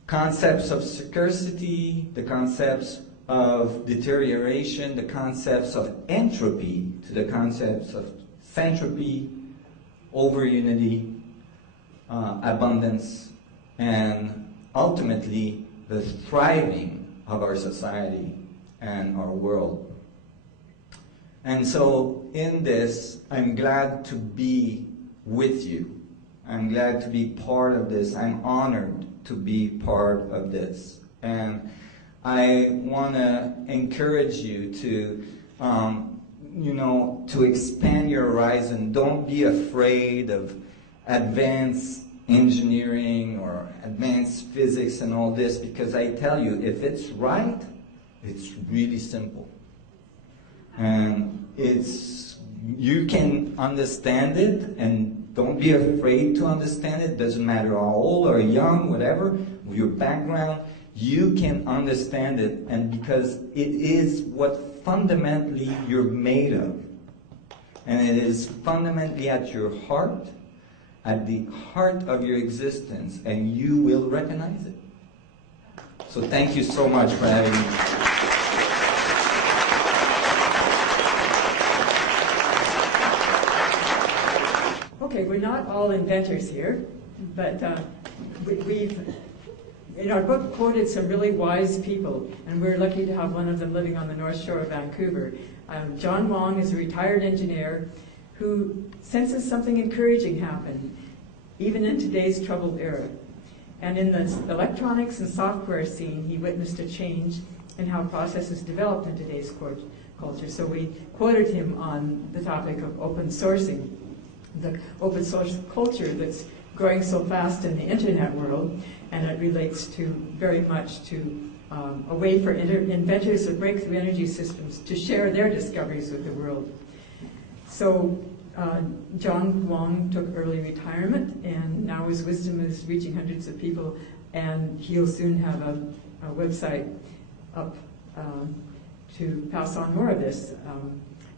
concepts of scarcity, the concepts of deterioration, the concepts of entropy, to the concepts of centropy, over unity, abundance, and ultimately the thriving of our society and our world. And so in this, I'm glad to be with you. I'm glad to be part of this. I'm honored to be part of this. And I want to encourage you to to expand your horizon. Don't be afraid of advanced engineering or advanced physics and all this, because I tell you, if it's right, it's really simple. And you can understand it, and don't be afraid to understand it. Doesn't matter how old or young, whatever, your background, you can understand it, and because it is what fundamentally you're made of. And it is fundamentally at your heart, at the heart of your existence, and you will recognize it. So thank you so much for having me. Okay, we're not all inventors here, but we've, in our book, quoted some really wise people, and we're lucky to have one of them living on the North Shore of Vancouver. John Wong is a retired engineer who senses something encouraging happen, even in today's troubled era. And in the electronics and software scene, he witnessed a change in how processes developed in today's culture. So we quoted him on the topic of open sourcing, the open source culture that's growing so fast in the internet world, and it relates to very much to a way for inventors of breakthrough energy systems to share their discoveries with the world. So John Wong took early retirement, and now his wisdom is reaching hundreds of people, and he'll soon have a website up to pass on more of this.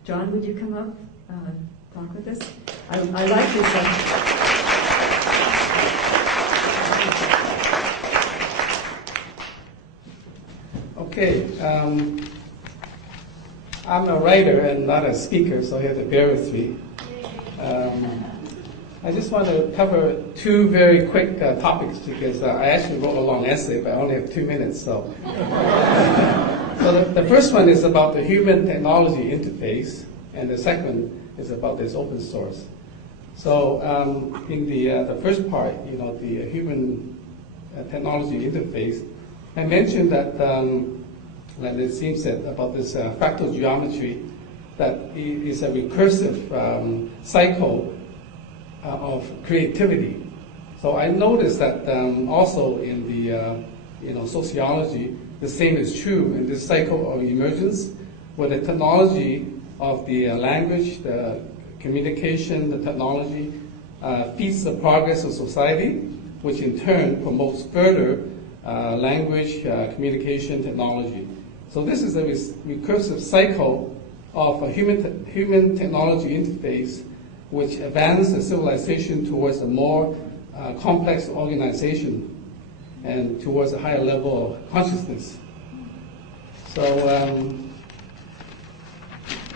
John, would you come up, talk with us? I like this one. Okay, I'm a writer and not a speaker, so you have to bear with me. I just want to cover two very quick topics, because I actually wrote a long essay, but I only have 2 minutes, so So the first one is about the human technology interface, and the second is about this open source. So in the first part, the human technology interface, I mentioned that, and it seems that about this fractal geometry, that is a recursive cycle of creativity. So I noticed that also in the sociology, the same is true in this cycle of emergence, where the technology of the language, the communication, the technology feeds the progress of society, which in turn promotes further language, communication, technology. So this is a recursive cycle of a human technology interface which advances the civilization towards a more complex organization and towards a higher level of consciousness. So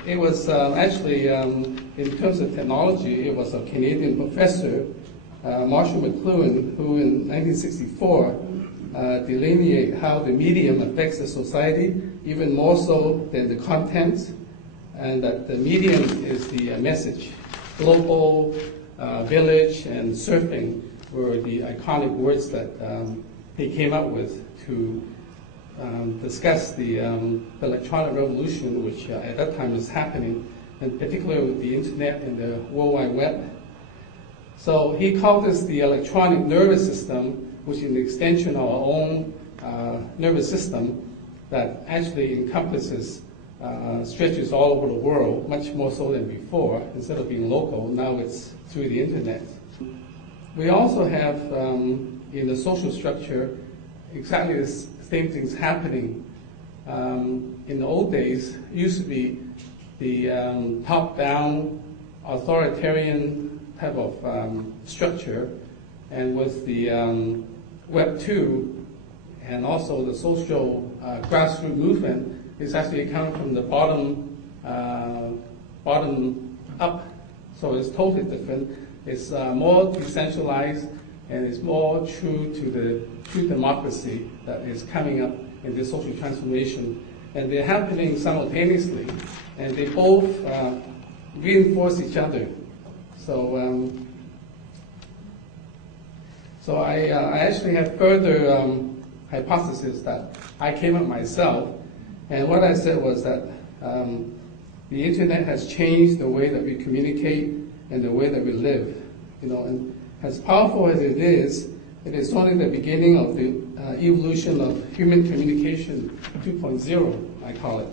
it was actually, in terms of technology, it was a Canadian professor, Marshall McLuhan, who in 1964 delineated how the medium affects the society, even more so than the content, and that the medium is the message. Global, village, and surfing were the iconic words that he came up with to discuss the electronic revolution, which at that time was happening, and particularly with the internet and the World Wide Web. So he called this the electronic nervous system, which is an extension of our own nervous system that actually encompasses, stretches all over the world, much more so than before. Instead of being local, now it's through the internet. We also have, in the social structure, exactly the same things happening. In the old days, it used to be the top-down, authoritarian type of structure, and with the Web 2 and also the social grassroots movement, is actually coming from the bottom up. So it's totally different. It's more decentralized, and it's more true to the true democracy that is coming up in this social transformation. And they're happening simultaneously, and they both reinforce each other. So, I actually have further hypothesis that I came up myself, and what I said was that the internet has changed the way that we communicate and the way that we live. And as powerful as it is only the beginning of the evolution of human communication 2.0, I call it.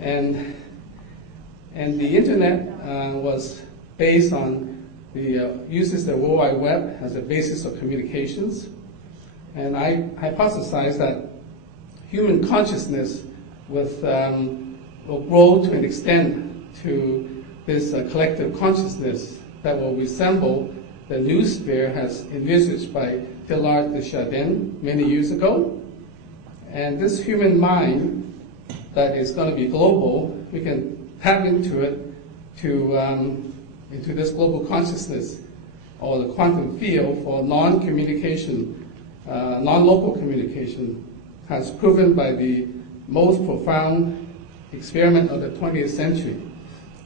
And the internet was based on uses the World Wide Web as a basis of communications. And I hypothesize that human consciousness will grow to an extent to this collective consciousness that will resemble the new sphere as envisaged by Teilhard de Chardin many years ago. And this human mind that is going to be global, we can tap into it into this global consciousness or the quantum field for non-communication, non-local communication, has proven by the most profound experiment of the 20th century.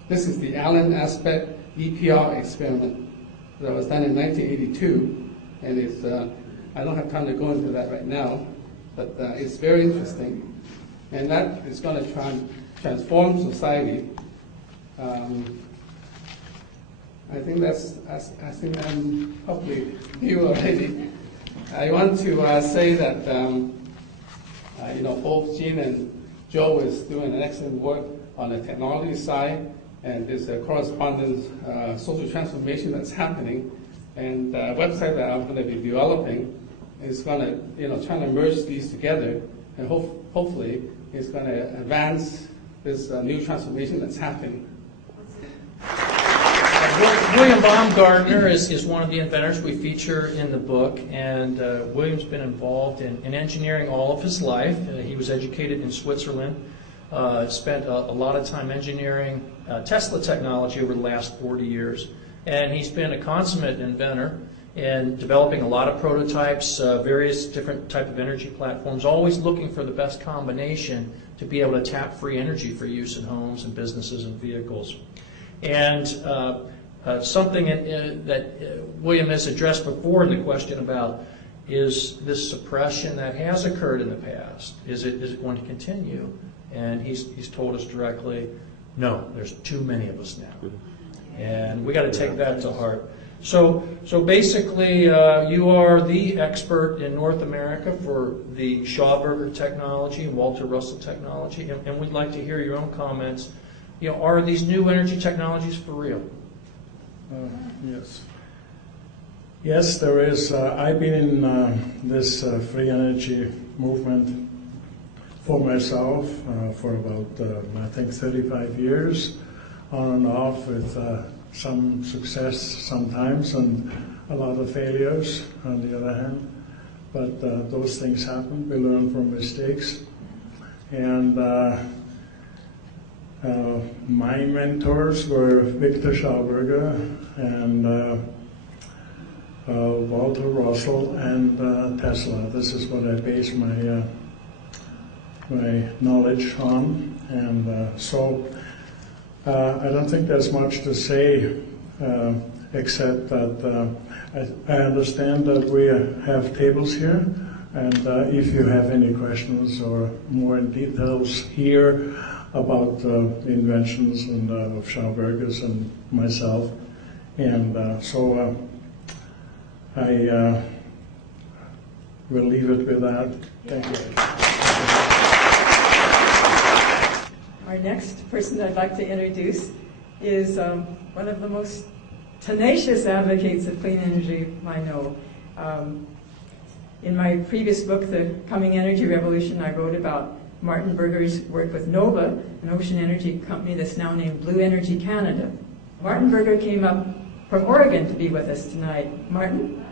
This is the Allen aspect EPR experiment that was done in 1982, and it's, I don't have time to go into that right now, but it's very interesting, and that is going to transform society. I think I think I'm probably you already. I want to say that both Jean and Joe is doing an excellent work on the technology side, and there's a correspondence social transformation that's happening, and the website that I'm going to be developing is going to trying to merge these together, and hopefully it's going to advance this new transformation that's happening. William Baumgartner is one of the inventors we feature in the book, and William's been involved in engineering all of his life. He was educated in Switzerland, spent a lot of time engineering Tesla technology over the last 40 years, and he's been a consummate inventor and developing a lot of prototypes, various different type of energy platforms, always looking for the best combination to be able to tap free energy for use in homes and businesses and vehicles. And something that William has addressed before in the question about is this suppression that has occurred in the past, is it going to continue? And he's told us directly, no, there's too many of us now. And we got to take that to heart. So basically, you are the expert in North America for the Schauberger technology and Walter Russell technology, and we'd like to hear your own comments. You know, are these new energy technologies for real? Yes. Yes, there is. I've been in this free energy movement for myself for about, I think, 35 years, on and off, with some success sometimes and a lot of failures on the other hand. But those things happen. We learn from mistakes. And my mentors were Victor Schauberger and Walter Russell and Tesla. This is what I base my my knowledge on, and so I don't think there's much to say except that I understand that we have tables here, and if you have any questions or more in details here about inventions and of Schauberger's and myself, and so I will leave it with that. Thank you. Our next person I'd like to introduce is one of the most tenacious advocates of clean energy I know. In my previous book, The Coming Energy Revolution, I wrote about Martin Berger's work with Nova, an ocean energy company that's now named Blue Energy Canada. Martin Berger came up from Oregon to be with us tonight. Martin?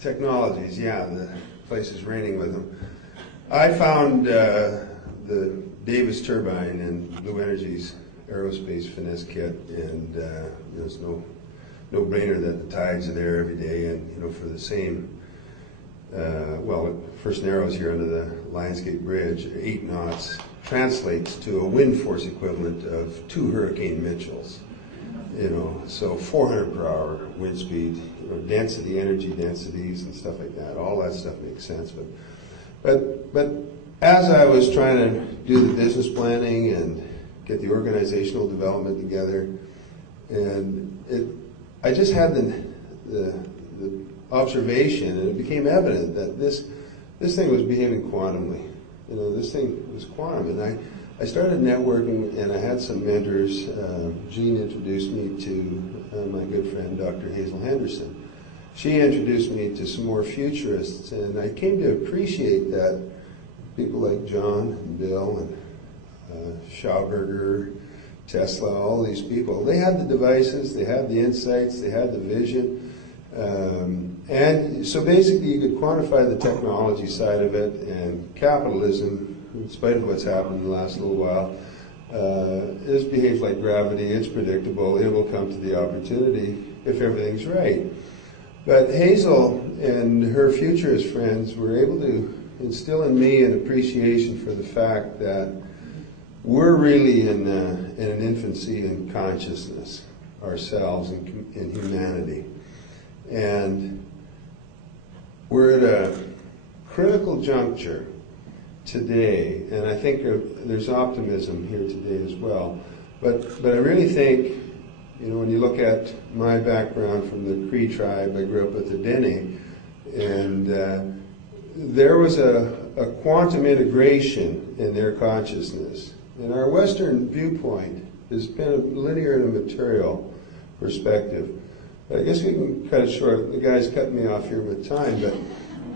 Technologies, yeah, the place is raining with them. I found the Davis turbine and Blue Energy's aerospace finesse kit, and there's no brainer that the tides are there every day, and for the same. First arrows here under the Lionsgate Bridge, 8 knots translates to a wind force equivalent of 2 Hurricane Mitchells. So 400 per hour wind speed, density, energy densities, and stuff like that. All that stuff makes sense. But as I was trying to do the business planning and get the organizational development together, and I just had the observation, and it became evident that this thing was behaving quantumly. This thing was quantum, and I started networking, and I had some mentors. Jean introduced me to my good friend, Dr. Hazel Henderson. She introduced me to some more futurists, and I came to appreciate that people like John and Bill and Schauberger, Tesla, all these people, they had the devices, they had the insights, they had the vision. And so basically you could quantify the technology side of it, and capitalism, in spite of what's happened in the last little while, it behaves like gravity. It's predictable. It will come to the opportunity if everything's right. But Hazel and her futurist friends were able to instill in me an appreciation for the fact that we're really in an infancy in consciousness ourselves in humanity. And we're at a critical juncture today, and I think there's optimism here today as well. But I really think, when you look at my background from the Cree tribe, I grew up with the Dene, and there was a quantum integration in their consciousness. And our Western viewpoint has been linear in a material perspective. But I guess we can cut it short. The guy's cutting me off here with time,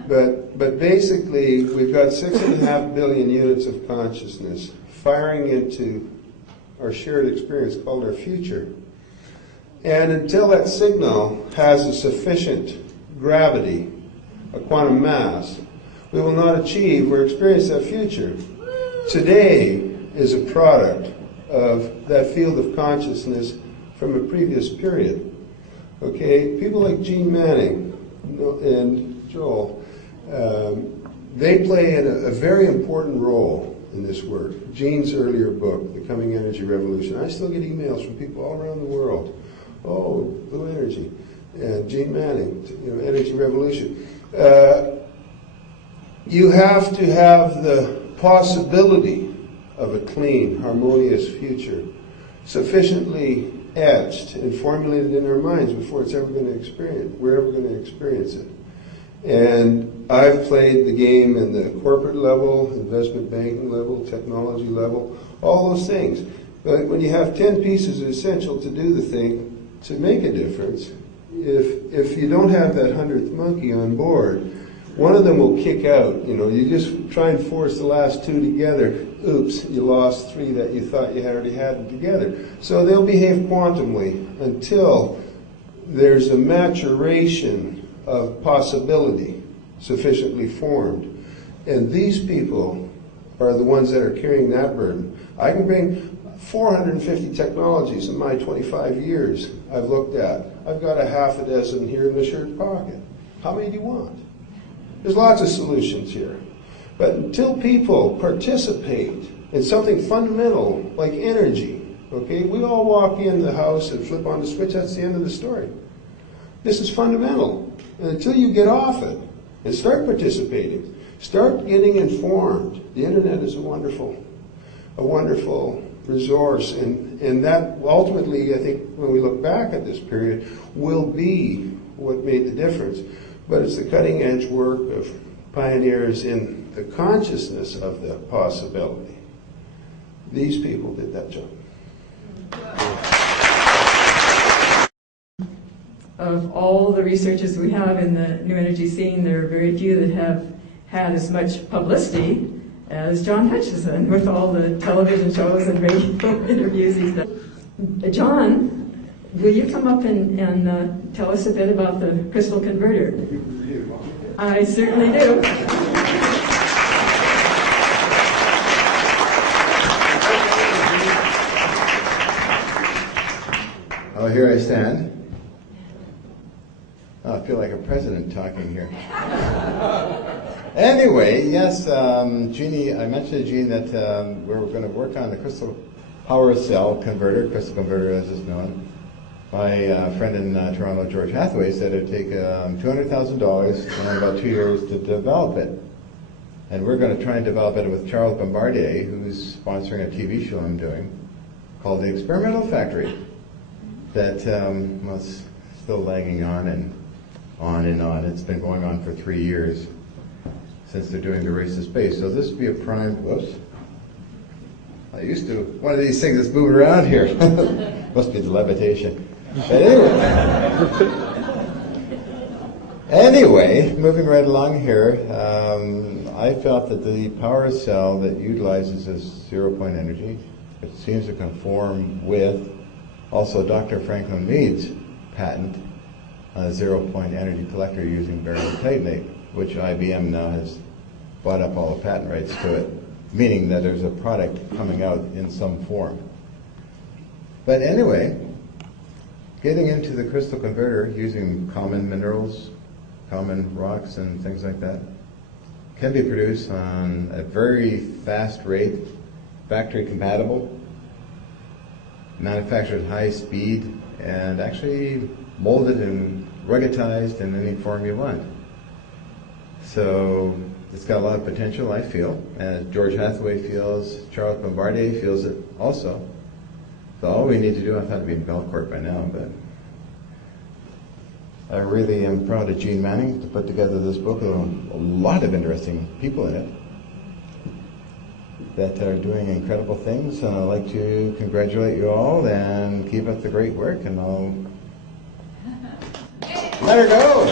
but basically we've got 6.5 billion units of consciousness firing into our shared experience called our future. And until that signal has a sufficient gravity, a quantum mass, we will not achieve or experience that future. Today is a product of that field of consciousness from a previous period. Okay, people like Gene Manning and Joel, they play a very important role in this work. Gene's earlier book, The Coming Energy Revolution. I still get emails from people all around the world. Oh, Blue Energy. And Gene Manning, Energy Revolution. You have to have the possibility of a clean, harmonious future sufficiently etched and formulated in our minds before it's ever going to experience. We're ever going to experience it. And I've played the game in the corporate level, investment banking level, technology level, all those things. But when you have 10 pieces essential to do the thing, to make a difference, if you don't have that 100th monkey on board, one of them will kick out. You just try and force the last two together. Oops, you lost three that you thought you already had them together. So they'll behave quantumly until there's a maturation of possibility sufficiently formed. And these people are the ones that are carrying that burden. I can bring 450 technologies in my 25 years I've looked at. I've got a half a dozen here in the shirt pocket. How many do you want? There's lots of solutions here. But until people participate in something fundamental like energy, okay, we all walk in the house and flip on the switch, that's the end of the story. This is fundamental. And until you get off it and start participating, start getting informed. The internet is a wonderful resource, and that ultimately, I think, when we look back at this period, will be what made the difference. But it's the cutting edge work of pioneers in the consciousness of the possibility. These people did that job. Of all the researchers we have in the new energy scene, there are very few that have had as much publicity as John Hutchison with all the television shows and radio interviews he's done. John, will you come up and tell us a bit about the crystal converter? I certainly do. Oh, here I stand. Oh, I feel like a president talking here. Anyway, yes, Jeannie, I mentioned to Jean that we're going to work on the crystal power cell converter, crystal converter as it's known. My friend in Toronto, George Hathaway, said it would take $200,000 and about 2 years to develop it. And we're going to try and develop it with Charles Bombardier, who's sponsoring a TV show I'm doing called The Experimental Factory, that was still lagging on and on and on. It's been going on for 3 years since they're doing the race to space. So this would be a prime, whoops. I used to, one of these things that's moving around here. Must be the levitation. But anyway, moving right along here, I felt that the power cell that utilizes this zero-point energy, it seems to conform with also Dr. Franklin Mead's patent on a zero-point energy collector using barium titanate, which IBM now has bought up all the patent rights to it, meaning that there's a product coming out in some form. But anyway, getting into the crystal converter using common minerals, common rocks and things like that, can be produced on a very fast rate, factory compatible, manufactured at high speed, and actually molded and ruggedized in any form you want. So it's got a lot of potential, I feel, and George Hathaway feels, Charles Bombardier feels it also. So all we need to do, I thought to be in Belcourt by now, but I really am proud of Gene Manning to put together this book with a lot of interesting people in it that are doing incredible things, and I'd like to congratulate you all and keep up the great work, and I'll let her go.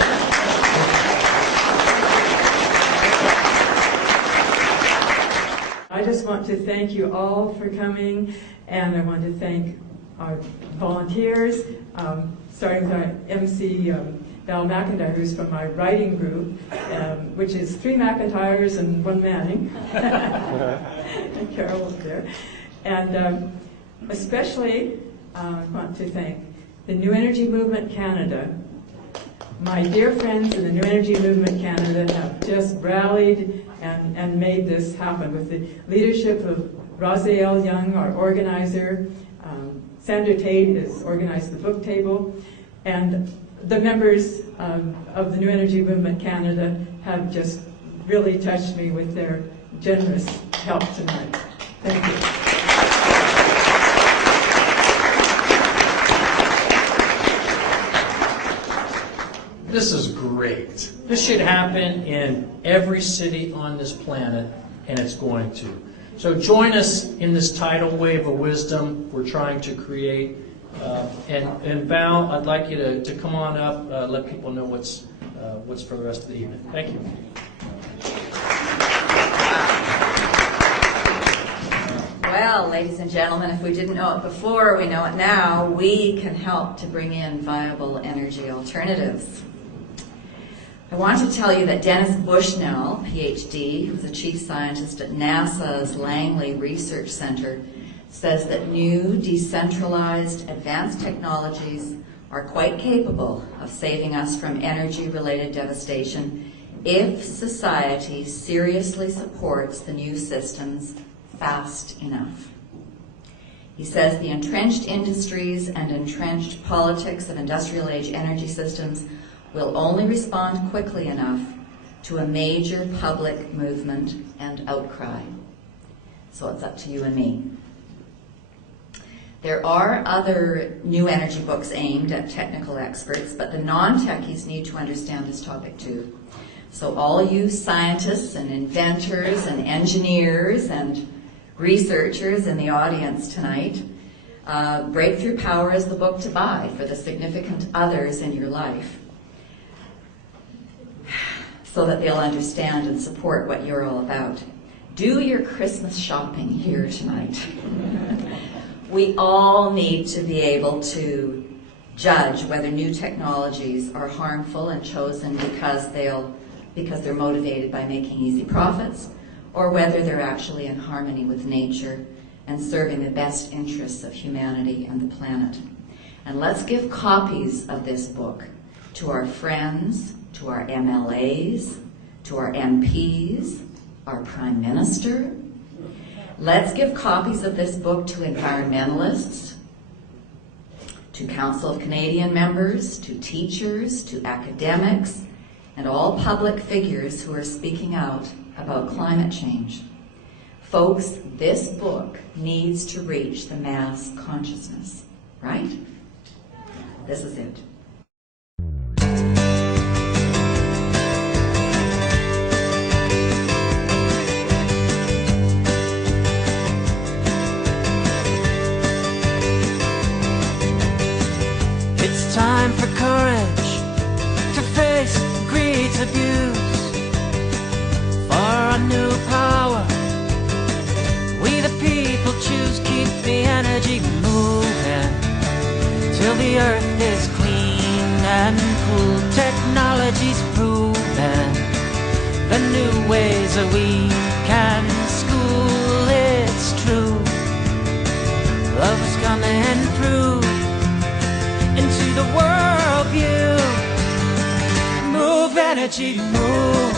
I just want to thank you all for coming, and I want to thank our volunteers, starting with our MC Val McIntyre, who's from my writing group, which is 3 McIntyres and 1 Manning. And Carol was there. And especially, I want to thank the New Energy Movement Canada. My dear friends in the New Energy Movement Canada have just rallied and made this happen with the leadership of Raziel Young, our organizer. Sandra Tate has organized the book table. And the members of the New Energy Movement Canada have just really touched me with their generous help tonight. Thank you. This is great. This should happen in every city on this planet, and it's going to. So join us in this tidal wave of wisdom we're trying to create. And Val, I'd like you to come on up, let people know what's for the rest of the evening. Thank you. Well, ladies and gentlemen, if we didn't know it before, we know it now. We can help to bring in viable energy alternatives. I want to tell you that Dennis Bushnell, PhD, who's a chief scientist at NASA's Langley Research Center, says that new, decentralized, advanced technologies are quite capable of saving us from energy-related devastation if society seriously supports the new systems fast enough. He says the entrenched industries and entrenched politics of industrial age energy systems will only respond quickly enough to a major public movement and outcry. So it's up to you and me. There are other new energy books aimed at technical experts, but the non-techies need to understand this topic too. So all you scientists and inventors and engineers and researchers in the audience tonight, Breakthrough Power is the book to buy for the significant others in your life, so that they'll understand and support what you're all about. Do your Christmas shopping here tonight. We all need to be able to judge whether new technologies are harmful and chosen because they're motivated by making easy profits, or whether they're actually in harmony with nature and serving the best interests of humanity and the planet. And let's give copies of this book to our friends, to our MLAs, to our MPs, our Prime Minister. Let's give copies of this book to environmentalists, to Council of Canadian members, to teachers, to academics, and all public figures who are speaking out about climate change. Folks, this book needs to reach the mass consciousness, right? This is it. It's time for courage to face greed's abuse. For a new power, we the people choose, keep the energy moving till the earth is clean and cool. Technology's proven the new ways that we can school. It's true, love's coming through into the world view. Move, energy, move.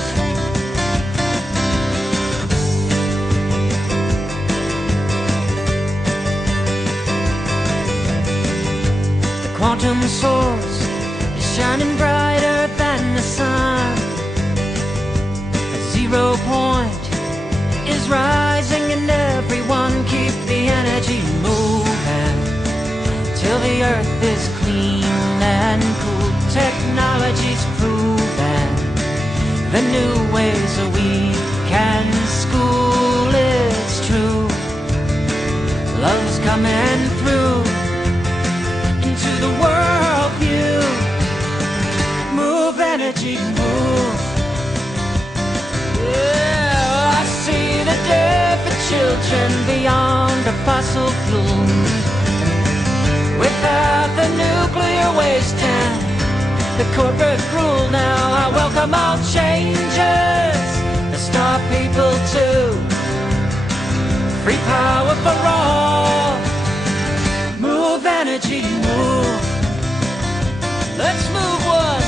The quantum source is shining brighter than the sun. A 0 point is rising and everyone keep the energy moving till the earth is clean and cool. Technology's proven the new ways that we can school. It's true, love's coming through into the world view. Move, energy, move. Yeah, I see the day for children beyond the fossil fuels. Without the nuclear wasting the corporate rule now. I welcome all changes that stop people to free power for all. Move energy, move. Let's move one.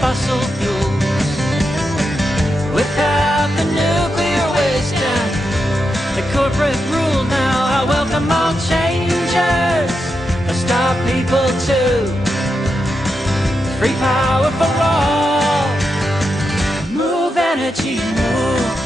Fossil fuels, without the nuclear waste and the corporate rule now. I welcome all changes that stop people to free power for all. Move energy, move.